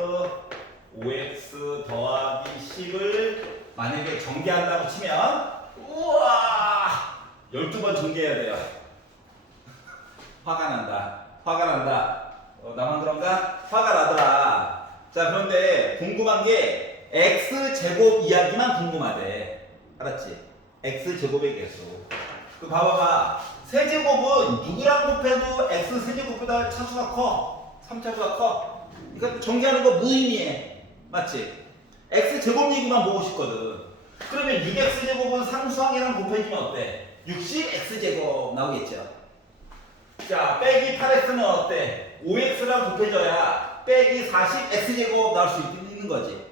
5x 더하기 10을 만약에 전개한다고 치면 우와 12번 전개해야 돼요. 화가 난다. 화가 난다. 나만 그런가? 화가 나더라. 자, 그런데 궁금한 게 x 제곱 이야기만 궁금하대. 알았지? x 제곱의 개수. 그 봐봐봐. 세제곱은 누구랑 곱해도 x 세제곱보다 차수가 커. 3차수가 커. 그러니까 전개하는 거 무의미해. 맞지? x 제곱 얘기만 보고 싶거든. 그러면 6x 제곱은 상수항이랑 곱해지면 어때? 60x 제곱 나오겠죠. 자, 빼기 8x는 어때? 5x랑 곱해져야 빼기 40x 제곱 나올 수 있는 거지.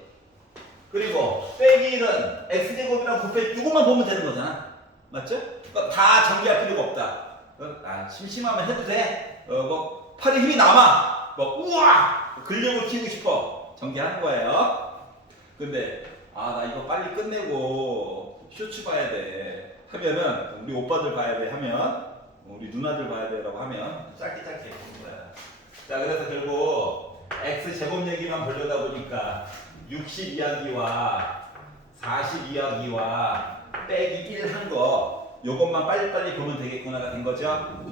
그리고 빼기 1은 x 제곱이랑 곱해 이것만 보면 되는 거잖아. 맞죠? 그러니까 다 전개할 필요가 없다. 심심하면 해도 돼. 뭐 팔에 힘이 남아. 뭐 우와 근력을 키우고 싶어. 전개하는 거예요. 근데 나 이거 빨리 끝내고 쇼츠 봐야 돼 하면은 우리 오빠들 봐야 돼 하면 우리 누나들 봐야 돼라고 하면 짧게 보는 거야. 자, 그래서 결국 x 제곱 얘기만 보려다 보니까 60 이야기와 40 이야기와 빼기 1 한 거 요것만 빨리빨리 보면 되겠구나가 된 거죠.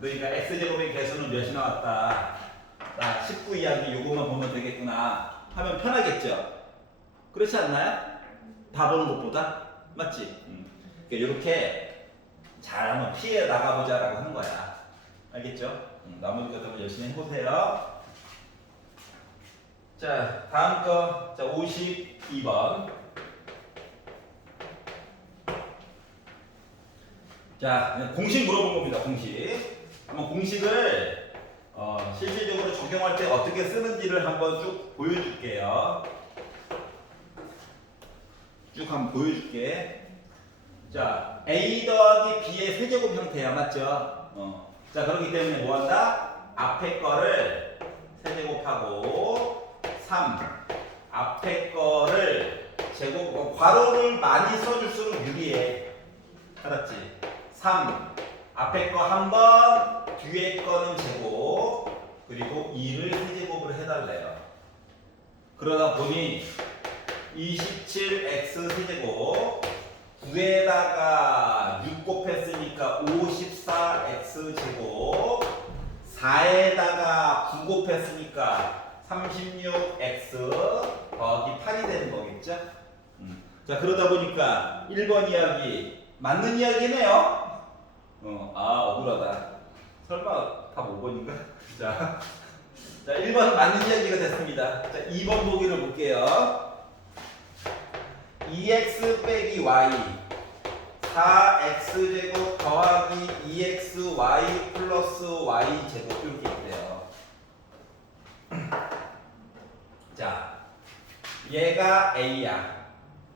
그러니까 x 제곱의 개수는 몇이 나왔다. 19 이야기 요것만 보면 되겠구나 하면 편하겠죠. 그렇지 않나요? 다 보는 것보다 맞지? 그러니까 이렇게 잘 한번 피해 나가보자라고 하는 거야. 알겠죠? 나머지 것도 열심히 해보세요. 자, 다음 거. 자, 52번. 자, 공식 물어본 겁니다. 공식. 한번 공식을 실질적으로 적용할 때 어떻게 쓰는지를 한번 쭉 보여줄게요. 쭉 한번 보여줄게. 자, a 더하기 b의 세제곱 형태야. 맞죠? 자, 그렇기 때문에 뭐 한다? 앞에 거를 세제곱하고 3 앞에 거를 제곱 괄호를 많이 써줄수록 유리해. 알았지? 3 앞에 거 한 번 뒤에 거는 제곱 그리고 2를 세제곱을 해달래요. 그러다 보니 27x 세제곱 9에다가 6 곱했으니까 54x 제곱 4에다가 9 곱했으니까 36x 더하기 8이 되는 거겠죠? 자, 그러다 보니까 1번 이야기 맞는 이야기네요. 억울하다. 설마 다 5번인가? 자, 1번 맞는 이야기가 됐습니다. 자, 2번 보기를 볼게요. 2x 빼기 y 4x제곱 더하기 2xy 플러스 y제곱 이렇게 있대요. 자, 얘가 a야.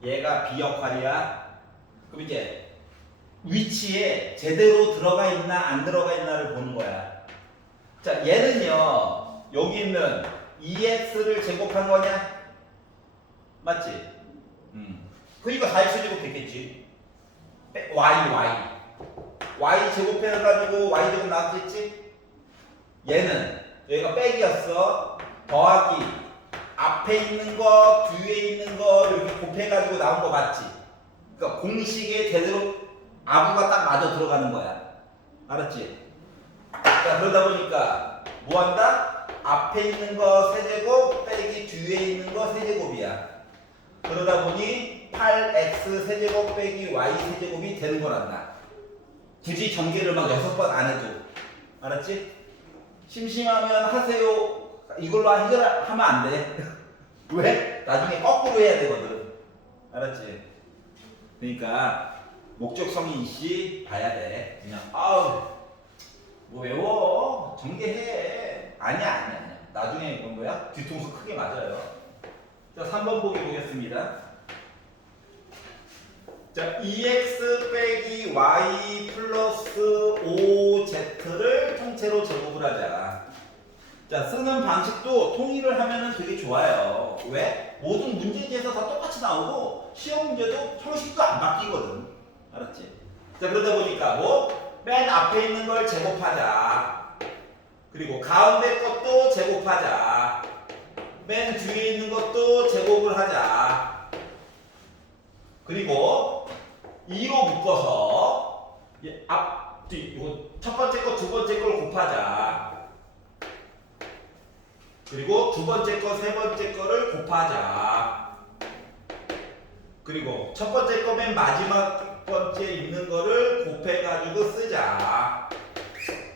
얘가 b 역할이야. 그럼 이제 위치에 제대로 들어가 있나 안 들어가 있나를 보는 거야. 자, 얘는요. 여기 있는 2x를 제곱한 거냐? 맞지? 그러니까 4x 제곱 됐겠지. y 제곱해가지고 y 제곱 나왔겠지? 얘는 여기가 빼기였어. 더하기 앞에 있는 거 뒤에 있는 거 이렇게 곱해가지고 나온 거 맞지? 그러니까 공식에 제대로 아구가 딱 맞아 들어가는 거야. 알았지? 자, 그러다 보니까 뭐 한다? 앞에 있는 거 세제곱 빼기 뒤에 있는 거 세제곱이야. 그러다 보니 8x 세제곱 빼기 y 세제곱이 되는 거란다. 굳이 전개를 막 6번 안 해도. 알았지? 심심하면 하세요. 이걸로 해결하면 안 돼. 왜? 나중에 거꾸로 해야 되거든. 알았지? 그러니까 목적성이 있이 봐야 돼. 그냥 뭐 외워. 전개해. 아니야. 나중에 뭔 거야? 뒤통수 크게 맞아요. 자, 3번 보기 보겠습니다. 자, 2x 빼기 y 플러스 5z를 통째로 제곱을 하자. 자, 쓰는 방식도 통일을 하면은 되게 좋아요. 왜? 모든 문제지에서 다 똑같이 나오고 시험 문제도 형식도 안 바뀌거든. 알았지? 자, 그러다 보니까 뭐 맨 앞에 있는 걸 제곱하자. 그리고 가운데 것도 제곱하자. 맨 뒤에 있는 것도 제곱을 하자. 그리고 2로 묶어서 앞, 뒤, 이거 첫 번째 거, 두 번째 걸 곱하자. 그리고 두 번째 거, 세 번째 거를 곱하자. 그리고 첫 번째 거 맨 마지막 번째 있는 거를 곱해가지고 쓰자.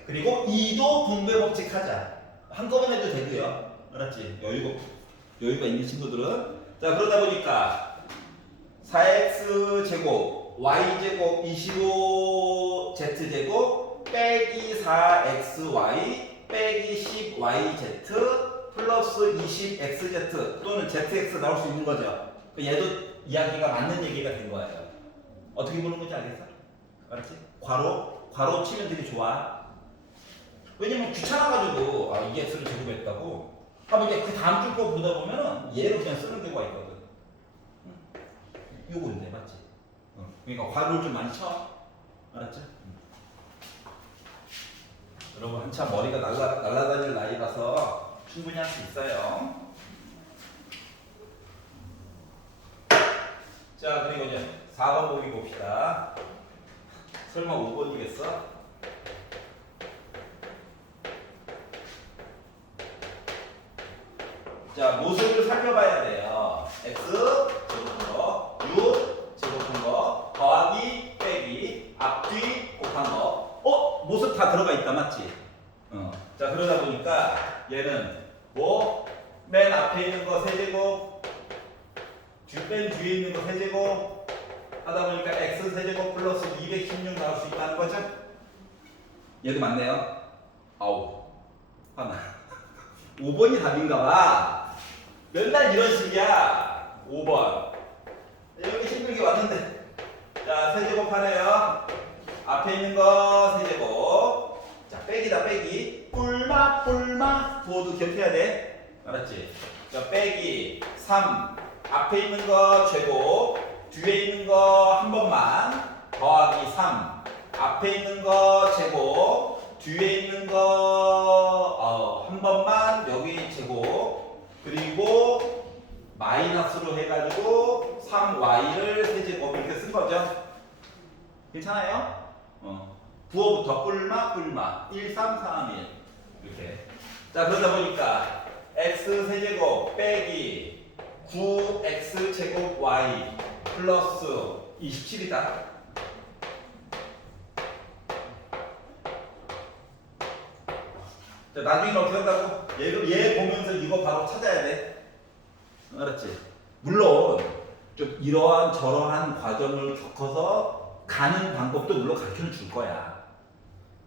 그리고 2도 분배 법칙 하자. 한꺼번에 해도 되고요. 알았지? 여유가 있는 친구들은. 자, 그러다 보니까 4x 제곱, y 제곱 25z 제곱 빼기 4xy 빼기 10yz 플러스 20xz 또는 zx 나올 수 있는 거죠. 얘도 이야기가 맞는 얘기가 된 거예요. 어떻게 보는 건지 알겠어? 알았지? 괄호 치면 되게 좋아. 왜냐면 귀찮아가지고 이게 x를 제곱했다고 하면 이제 그 다음 줄 거 보다 보면은 얘를 그냥 쓰는 경우가 있거든. 요거인데 맞지? 그러니까 괄호를 좀 많이 쳐. 알았죠? 여러분 한참 머리가 날아다닐 나이라서 충분히 할 수 있어요. 자, 그리고 이제 4번 보기 봅시다. 설마 5번이겠어? 자, 모습을 살펴봐야 돼요. x 제곱한 거, 6 제곱한 거, 더하기, 빼기, 앞뒤 곱한 거. 모습 다 들어가 있다, 맞지? 자, 그러다 보니까 얘는 뭐 맨 앞에 있는 거 세제곱, 맨 뒤에 있는 거 세제곱 하다 보니까 x 세제곱 플러스 216 나올 수 있다는 거죠? 얘도 맞네요. 아우, 하나. 5번이 답인가 봐. 맨날 이런 식이야. 5번. 여기 힘들게 왔는데. 자, 세제곱 하네요. 앞에 있는 거 세제곱. 자, 빼기다, 빼기. 뿔마, 부호도 기억해야 돼. 알았지? 자, 빼기 3. 앞에 있는 거 제곱. 뒤에 있는 거 한 번만. 더하기 3. 앞에 있는 거 제곱. 뒤에 있는 거 한 번만. 여기 제곱. 그리고 마이너스로 해가지고 3y를 세제곱 이렇게 쓴 거죠. 괜찮아요? 부호부터 뿔마 1, 3, 3, 1 이렇게. 자, 그러다 보니까 x 세제곱 빼기 9x 제곱 y 플러스 27이다. 자, 나중에는 어떻게 한다고? 얘 보면서 이거 바로 찾아야 돼. 알았지? 물론 좀 이러한 저러한 과정을 겪어서 가는 방법도 물론 가르쳐 줄 거야.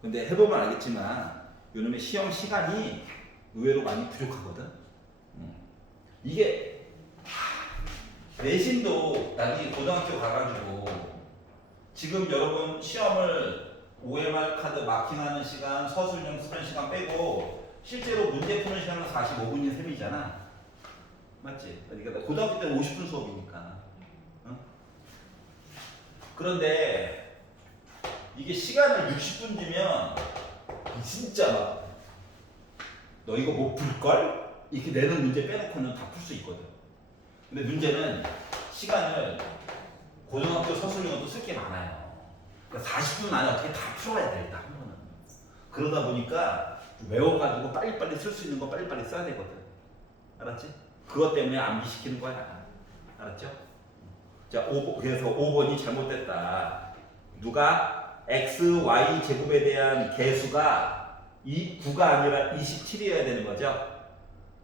근데 해보면 알겠지만 요놈의 시험 시간이 의외로 많이 부족하거든. 이게 내신도 나중에 고등학교 가가지고 지금 여러분 시험을 OMR 카드 마킹하는 시간, 서술형 쓰는 시간 빼고 실제로 문제 푸는 시간은 45분인 셈이잖아. 맞지? 그러니까 고등학교 때는 50분 수업이니까. 그런데 이게 시간을 60분 주면 진짜 막 너 이거 못 풀걸? 이렇게 내는 문제 빼놓고는 다 풀 수 있거든. 근데 문제는 시간을 고등학교 서술형도 쓸 게 많아요. 그러니까 40분 안에 어떻게 다 풀어야 돼, 일단 한 번은. 그러다 보니까 외워가지고 빨리빨리 쓸 수 있는 거 빨리빨리 써야 되거든. 알았지? 그것 때문에 암기시키는 거야. 알았죠? 자, 그래서 5번이 잘못됐다. 누가 x, y 제곱에 대한 개수가 9가 아니라 27이어야 되는 거죠?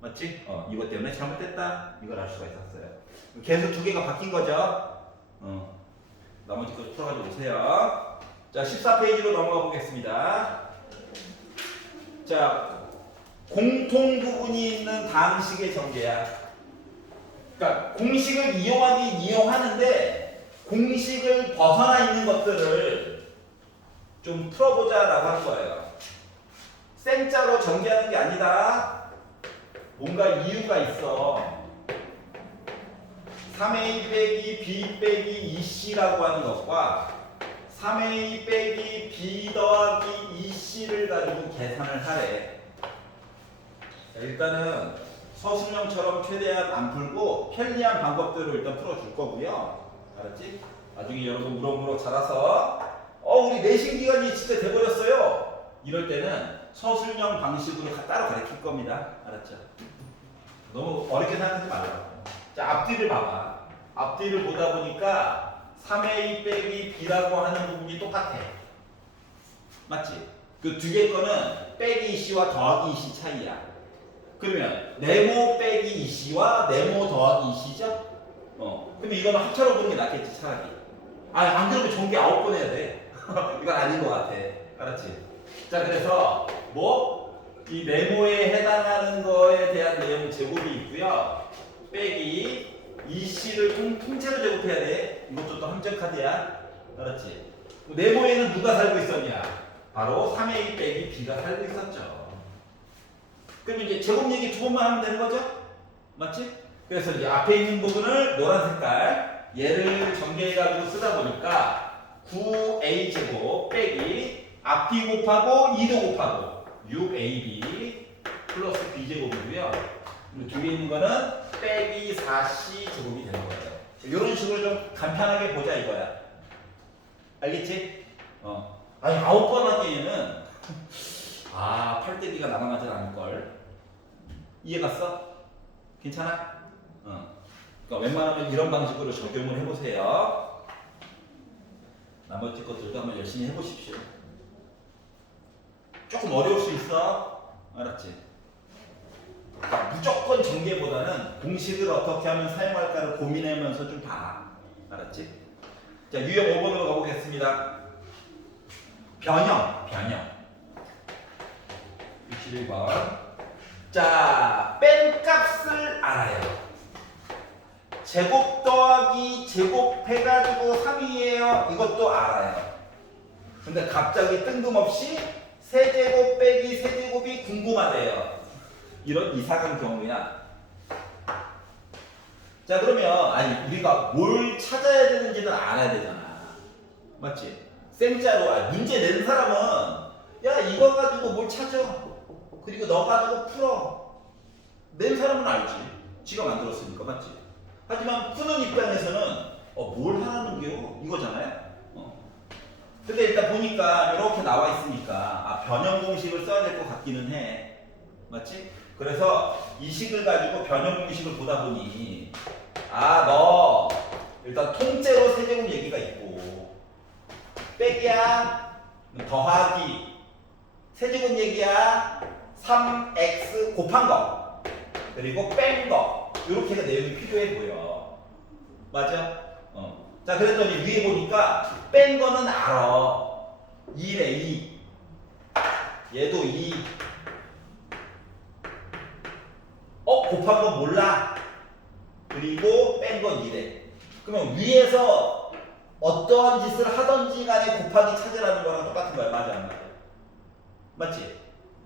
맞지? 이것 때문에 잘못됐다. 이걸 알 수가 있었어요. 개수 두 개가 바뀐 거죠? 나머지 거 풀어가지고 오세요. 자, 14페이지로 넘어가 보겠습니다. 자, 공통 부분이 있는 다항식의 전개야. 그러니까 공식을 이용하긴 이용하는데 공식을 벗어나 있는 것들을 좀 풀어보자라고 할 거예요. 생자로 전개하는 게 아니다. 뭔가 이유가 있어. 3a 빼기 b 빼기 2c라고 하는 것과 3a 빼기 b 더하기 2c를 가지고 계산을 하래. 자, 일단은 서술형처럼 최대한 안 풀고 편리한 방법대로 일단 풀어줄 거고요. 알았지? 나중에 여러분 무럭무럭 자라서 우리 내신 기간이 진짜 돼버렸어요. 이럴 때는 서술형 방식으로 따로 가르칠 겁니다. 알았죠? 너무 어렵게 생각하지 말라고. 자, 앞뒤를 봐봐. 앞뒤를 보다 보니까 3a 빼기 b라고 하는 부분이 똑같아. 맞지? 그 두 개 거는 빼기 2c와 더하기 2c 차이야. 그러면 네모 빼기 2c와 네모 더하기 2c죠? 그러면 이거는 합차로 보는 게 낫겠지, 차라리. 안 그러면 전개 9번 해야 돼. 이건 아닌 것 같아. 알았지? 자, 그래서 이 네모에 해당하는 거에 대한 내용 제곱이 있고요. 빼기 2c를 통째로 제곱해야 돼. 이것도 또 함정 카드야. 알았지? 네모에는 누가 살고 있었냐? 바로 3a 빼기 b가 살고 있었죠. 그럼 이제 제곱 얘기 두 번만 하면 되는 거죠? 맞지? 그래서 이제 앞에 있는 부분을 노란 색깔 얘를 전개해가지고 쓰다 보니까 9a 제곱 빼기 앞뒤 곱하고 2도 곱하고 6ab 플러스 b 제곱이고요. 뒤에 있는 거는 빼기 4c 제곱이 되는 거예요. 이런 식으로 좀 간편하게 보자 이거야. 알겠지? 아니 9번 하기에는 8대기가 남아가질 않을걸. 이해갔어? 괜찮아? 그러니까 웬만하면 이런 방식으로 적용을 해보세요. 나머지 것들도 한번 열심히 해보십시오. 조금 어려울 수 있어. 알았지? 그러니까 무조건 전개보다는 공식을 어떻게 하면 사용할까를 고민하면서 좀 봐. 알았지? 자, 유형 5번으로 가보겠습니다. 변형. 61번. 자, 뺀 값을 알아요. 제곱 더하기 제곱 해가지고 3이에요. 이것도 알아요. 근데 갑자기 뜬금없이 세제곱 빼기 세제곱이 궁금하대요. 이런 이상한 경우야. 자, 그러면 우리가 뭘 찾아야 되는지는 알아야 되잖아. 맞지? 생자로 문제 낸 사람은 야 이거 가지고 뭘 찾아. 그리고 너 가지고 풀어. 낸 사람은 알지. 지가 만들었으니까. 맞지? 하지만 푸는 입장에서는 뭘 하라는 게요? 이거잖아요. 근데 일단 보니까 이렇게 나와 있으니까 변형 공식을 써야 될 것 같기는 해. 맞지? 그래서 이 식을 가지고 변형 공식을 보다 보니 너 일단 통째로 세제곱 얘기가 있고 빼기야 더하기 세제곱 얘기야 3x 곱한 거 그리고 뺀 거 이렇게 내용이 필요해 보여. 맞아? 자, 그랬더니 위에 보니까 뺀 거는 알아. 2래 2. 얘도 2. 곱한 거 몰라. 그리고 뺀 건 2래. 그러면 위에서 어떠한 짓을 하던지 간에 곱하기 찾으라는 거랑 똑같은 거야. 맞아 안 맞아? 맞지?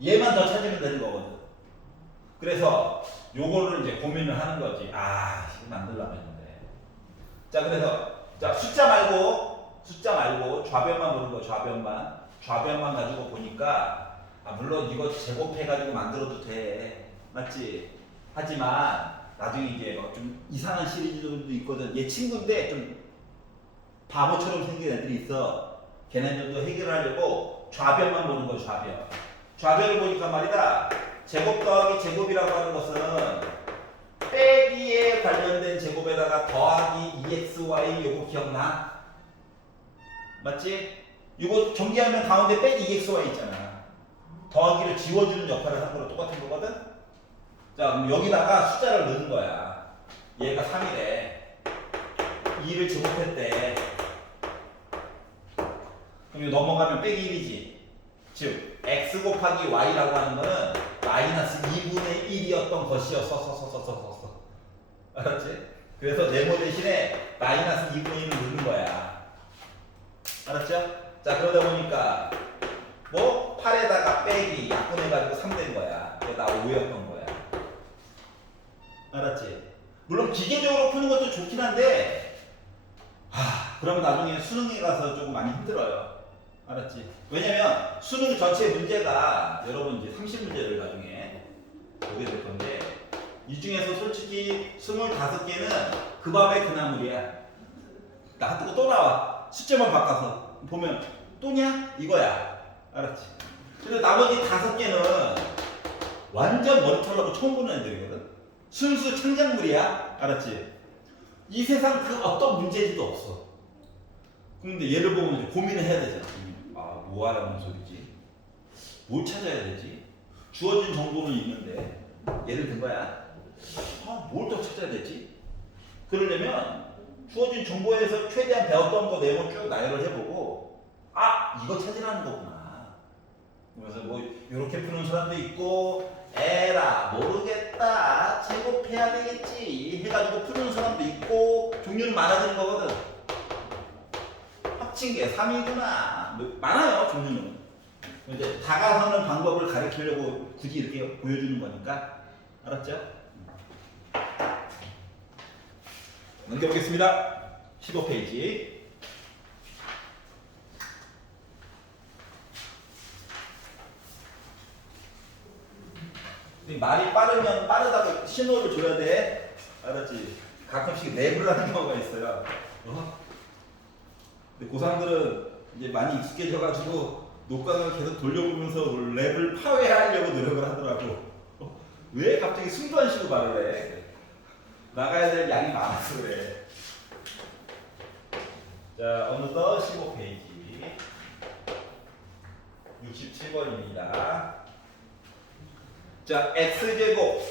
얘만 더 찾으면 되는 거거든. 그래서 요거를 이제 고민을 하는 거지. 이거 만들려면 했는데. 자, 그래서 숫자 말고 좌변만 보는 거. 좌변만 가지고 보니까 물론 이거 제곱해가지고 만들어도 돼. 맞지? 하지만 나중에 이제 좀 이상한 시리즈들도 있거든. 얘 친구인데 좀 바보처럼 생긴 애들이 있어. 걔네들도 해결하려고 좌변만 보는 거. 좌변을 보니까 말이다. 제곱 더하기 제곱이라고 하는 것은 빼기에 관련된 제곱에다가 더하기 2xy 요거 기억나? 맞지? 이거 전개하면 가운데 빼기 2xy 있잖아. 더하기를 지워주는 역할을 하는 거랑 똑같은 거거든? 자, 그럼 여기다가 숫자를 넣는 거야. 얘가 3이래. 2를 제곱했대. 그럼 넘어가면 빼기 1이지. 즉, x 곱하기 y라고 하는 거는 마이너스 2분의 1이었던 것이었어. 알았지? 그래서 네모 대신에 마이너스 2분의 1을 넣는 거야. 알았죠? 자, 그러다 보니까 8 8에다가 빼기 약분해가지고 3 된 거야. 그래서 나 5였던 거야. 알았지? 물론 기계적으로 푸는 것도 좋긴 한데 그럼 나중에 수능에 가서 조금 많이 힘들어요. 알았지? 왜냐면 수능 전체 문제가 여러분 이제 30문제를 나중에 보게 될 건데 이 중에서 솔직히 25개는 그 밥에 그 나물이야. 놔두고 또 나와. 숫자만 바꿔서 보면 또냐? 이거야. 알았지? 근데 나머지 5개는 완전 머리털나고 처음 보는 애들이거든. 순수 창작물이야. 알았지? 이 세상 그 어떤 문제지도 없어. 근데 얘를 보면 이제 고민을 해야 되잖아. 뭐 하라는 소리지? 뭘 찾아야 되지? 주어진 정보는 있는데 예를 든 거야. 뭘 더 찾아야 되지? 그러려면 주어진 정보에서 최대한 배웠던 거 내용을 쭉 나열을 해보고 이거 찾으라는 거구나. 그래서 뭐 이렇게 푸는 사람도 있고 에라 모르겠다 제곱해야 되겠지 해가지고 푸는 사람도 있고 종류는 많아지는 거거든. 합친 게 3이구나 많아요 종류는. 이제 다가서는 방법을 가르치려고 굳이 이렇게 보여주는 거니까. 알았죠? 넘겨보겠습니다. 15페이지. 말이 빠르면 빠르다고 신호를 줘야 돼. 알았지? 가끔씩 랩을 하는 경우가 있어요. 근데 고3들은 이제 많이 익숙해져가지고 녹광을 계속 돌려보면서 랩을 파괴하려고 노력을 하더라고. 왜 갑자기 숨도 안 쉬고 말을 해? 나가야 될 양이 많아서 그래. 자, 어느덧 15페이지 67번입니다. 자, x제곱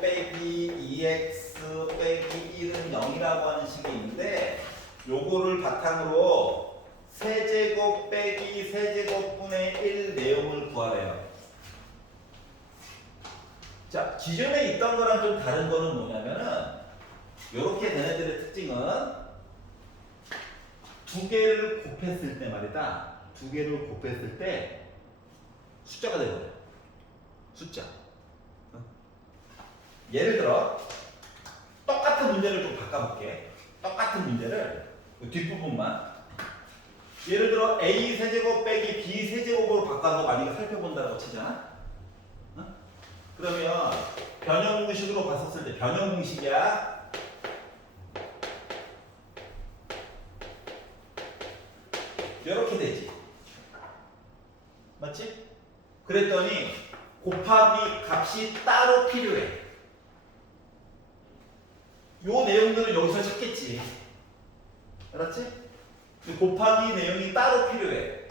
빼기 2x 빼기 1은 0이라고 하는 식이 있는데 요거를 바탕으로 세제곱 빼기 세제곱분의 1 내용을 구하래요. 자, 기존에 있던 거랑 좀 다른 거는 뭐냐면은 요렇게 된 애들의 특징은 두 개를 곱했을 때 말이다. 두 개를 곱했을 때 숫자가 되거든. 숫자. 예를 들어 똑같은 문제를 좀 바꿔볼게. 똑같은 문제를 뒷부분만 예를 들어 a 세제곱 빼기 b 세제곱으로 바꿔서 만약에 살펴본다고 치잖아. 그러면 변형 공식으로 봤었을 때 변형 공식이야. 이렇게 되지. 맞지? 그랬더니 곱하기 값이 따로 필요해. 요 내용들은 여기서 찾겠지. 알았지? 곱하기 내용이 따로 필요해.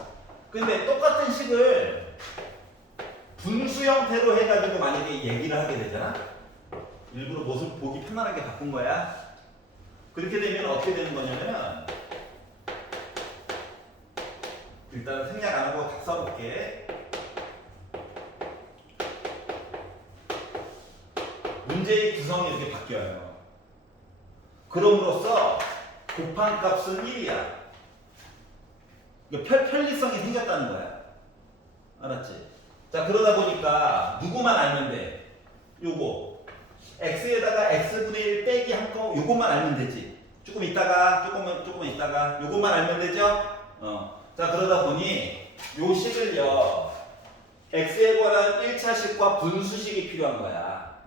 근데 똑같은 식을 분수 형태로 해가지고 만약에 얘기를 하게 되잖아. 일부러 모습 보기 편안하게 바꾼 거야. 그렇게 되면 어떻게 되는 거냐면 일단 생략 안 하고 다 써볼게. 문제의 구성이 이렇게 바뀌어요. 그럼으로써 곱한 값은 1이야. 편리성이 생겼다는 거야. 알았지? 자, 그러다 보니까 누구만 알면 돼. 요거 x에다가 x분의 1 빼기 한거 요것만 알면 되지. 조금 있다가 조금만 있다가 요것만 알면 되죠. 자, 그러다 보니 요 식을요 x에 관한 1차식과 분수식이 필요한 거야.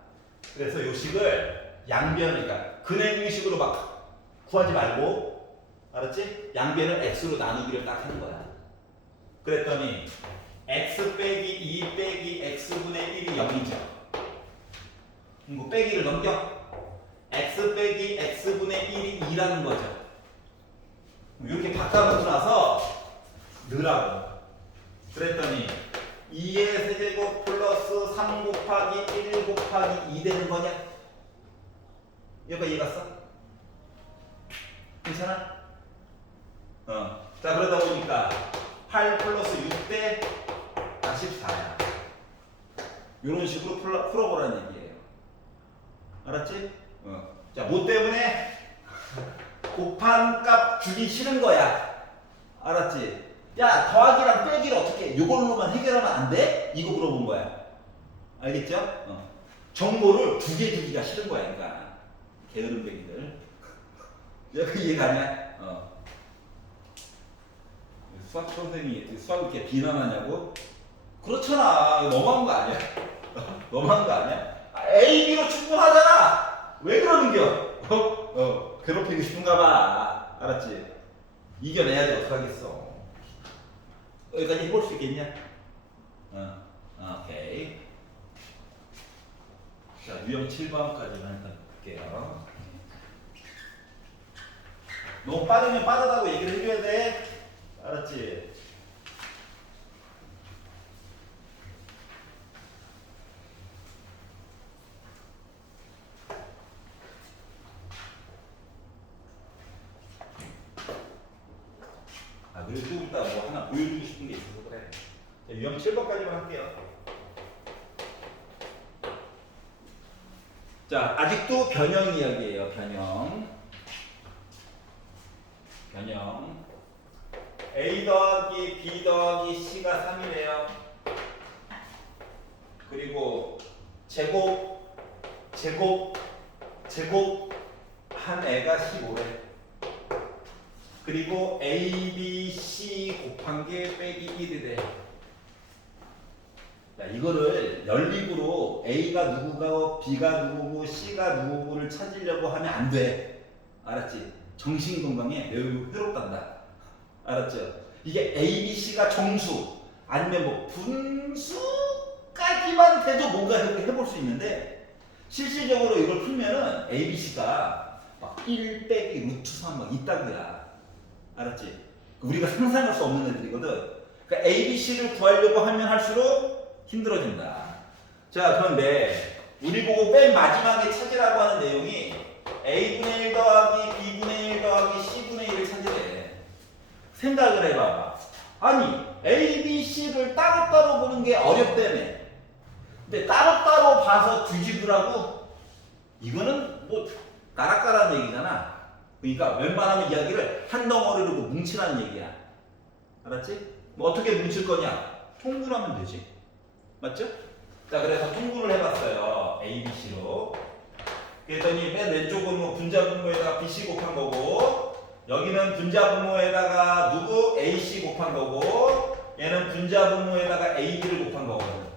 그래서 요 식을 양변이니까 근해 공식으로 막 구하지 말고, 알았지? 양변을 x로 나누기를 딱 하는 거야. 그랬더니 x 빼기 2 빼기 x분의 1이 0이죠. 이거 빼기를 넘겨. x 빼기 x분의 1이 2라는 거죠. 이렇게 바꿔놓고 나서 넣으라고. 그랬더니 2의 세제곱 플러스 3 곱하기 1 곱하기 2 되는 거냐? 여기까지 이해 갔어? 괜찮아? 자, 그러다 보니까 8 플러스 6대 14야. 이런 식으로 풀어보라는 얘기예요. 알았지? 자, 뭐 때문에? 곱한 값 주기 싫은 거야. 알았지? 야, 더하기랑 빼기를 어떻게 해? 이걸로만 해결하면 안 돼? 이거 물어본 거야. 알겠죠? 정보를 두 개 두기가 싫은 거야, 그러니까. 게으름뱅이들. 그 이해가냐? 수학 선생님이 수학 이렇게 비난하냐고? 그렇잖아. 이거 너무한 거 아니야? 너무한 거 아니야? A, B로 충분하잖아! 왜 그러는겨? 괴롭히고 싶은가 봐. 알았지? 이겨내야지 어떡하겠어. 여기까지 해볼 수 있겠냐? 오케이. 자, 유형 7번까지만 일단 볼게요. 너무 빠르면 빠르다고 얘기를 해줘야 돼. 알았지? 그리고 좀 이따 뭐 하나 보여주고 싶은 게 있어서 그래. 자, 유형 7번까지만 할게요. 자, 아직도 변형 이야기예요. 변형. A 더하기 B 더하기 C가 3이래요. 그리고 제곱 한 애가 15래. 그리고 A, B, C 곱한 게 빼기 1이래. 자, 이거를 연립으로 A가 누구고 B가 누구고 C가 누구고를 찾으려고 하면 안 돼. 알았지? 정신 건강에 매우 해롭단다. 알았죠? 이게 A, B, C가 정수 아니면 뭐 분수까지만 돼도 뭔가 해볼 수 있는데 실질적으로 이걸 풀면은 A, B, C가 막 1 빼기 루트 3 막 이따구야. 알았지? 우리가 상상할 수 없는 애들이거든. 그러니까 A, B, C를 구하려고 하면 할수록 힘들어진다. 자, 그런데 우리 보고 맨 마지막에 찾으라고 하는 내용이 A분의 1 더하기 B분의 1 더하기 C분의 1을 찾으래. 생각을 해봐. 아니, A, B, C를 따로따로 보는 게 어렵다며. 근데 따로따로 봐서 뒤집으라고? 이거는 뭐 나락가라는 얘기잖아. 그러니까 웬만하면 이야기를 한 덩어리로 뭉치라는 얘기야. 알았지? 뭐 어떻게 뭉칠 거냐? 통분하면 되지. 맞죠? 자, 그래서 통분을 해봤어요. A, B, C로. 그랬더니 맨 왼쪽은 뭐 분자분모에다가 BC 곱한 거고, 여기는 분자분모에다가 누구? AC 곱한 거고, 얘는 분자분모에다가 AB를 곱한 거거든.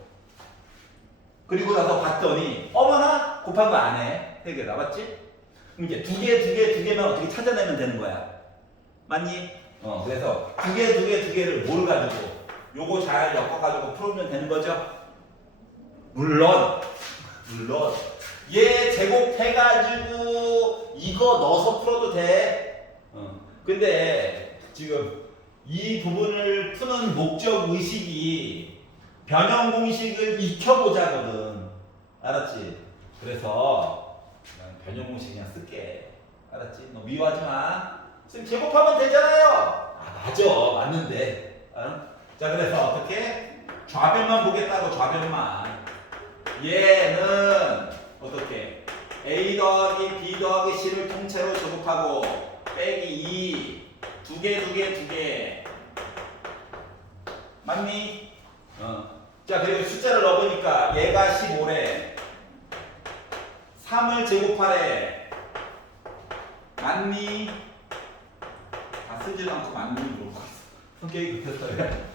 그리고 나서 봤더니 어머나 곱한 거 안 해. 세 개다. 맞지? 그럼 이제 두 개만 어떻게 찾아내면 되는 거야. 맞니? 그래서 두 개를 뭘 가지고 요거 잘 엮어가지고 풀면 되는 거죠. 물론 얘 제곱해가지고 이거 넣어서 풀어도 돼. 근데 지금 이 부분을 푸는 목적 의식이 변형 공식을 익혀보자거든. 알았지? 그래서 그냥 변형 공식 그냥 쓸게. 알았지? 너 미워하지 마. 지금 제곱하면 되잖아요. 아, 맞아. 맞는데. 자, 그래서 어떻게? 좌변만 보겠다고, 좌변만. 얘는 어떻게? A 더하기 B 더하기 C를 통째로 제곱하고 빼기 2 두 개 맞니? 자, 그리고 숫자를 넣어보니까 얘가 15래 3을 제곱하래. 맞니? 다 쓰지도 않고 맞니? 물어보고 있어. 성격이 급했어요.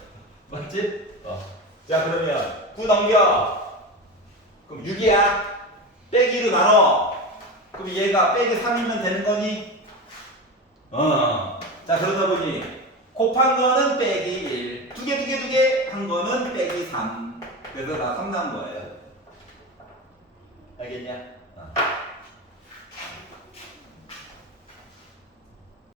맞지? 자, 그러면 9 넘겨. 그럼 6이야. 빼기로 나눠. 그럼 얘가 빼기 3이면 되는 거니? 자, 그러다 보니 곱한 거는 빼기 1. 두 개 한 거는 빼기 3. 그래서 다 3 나온 거예요. 알겠냐?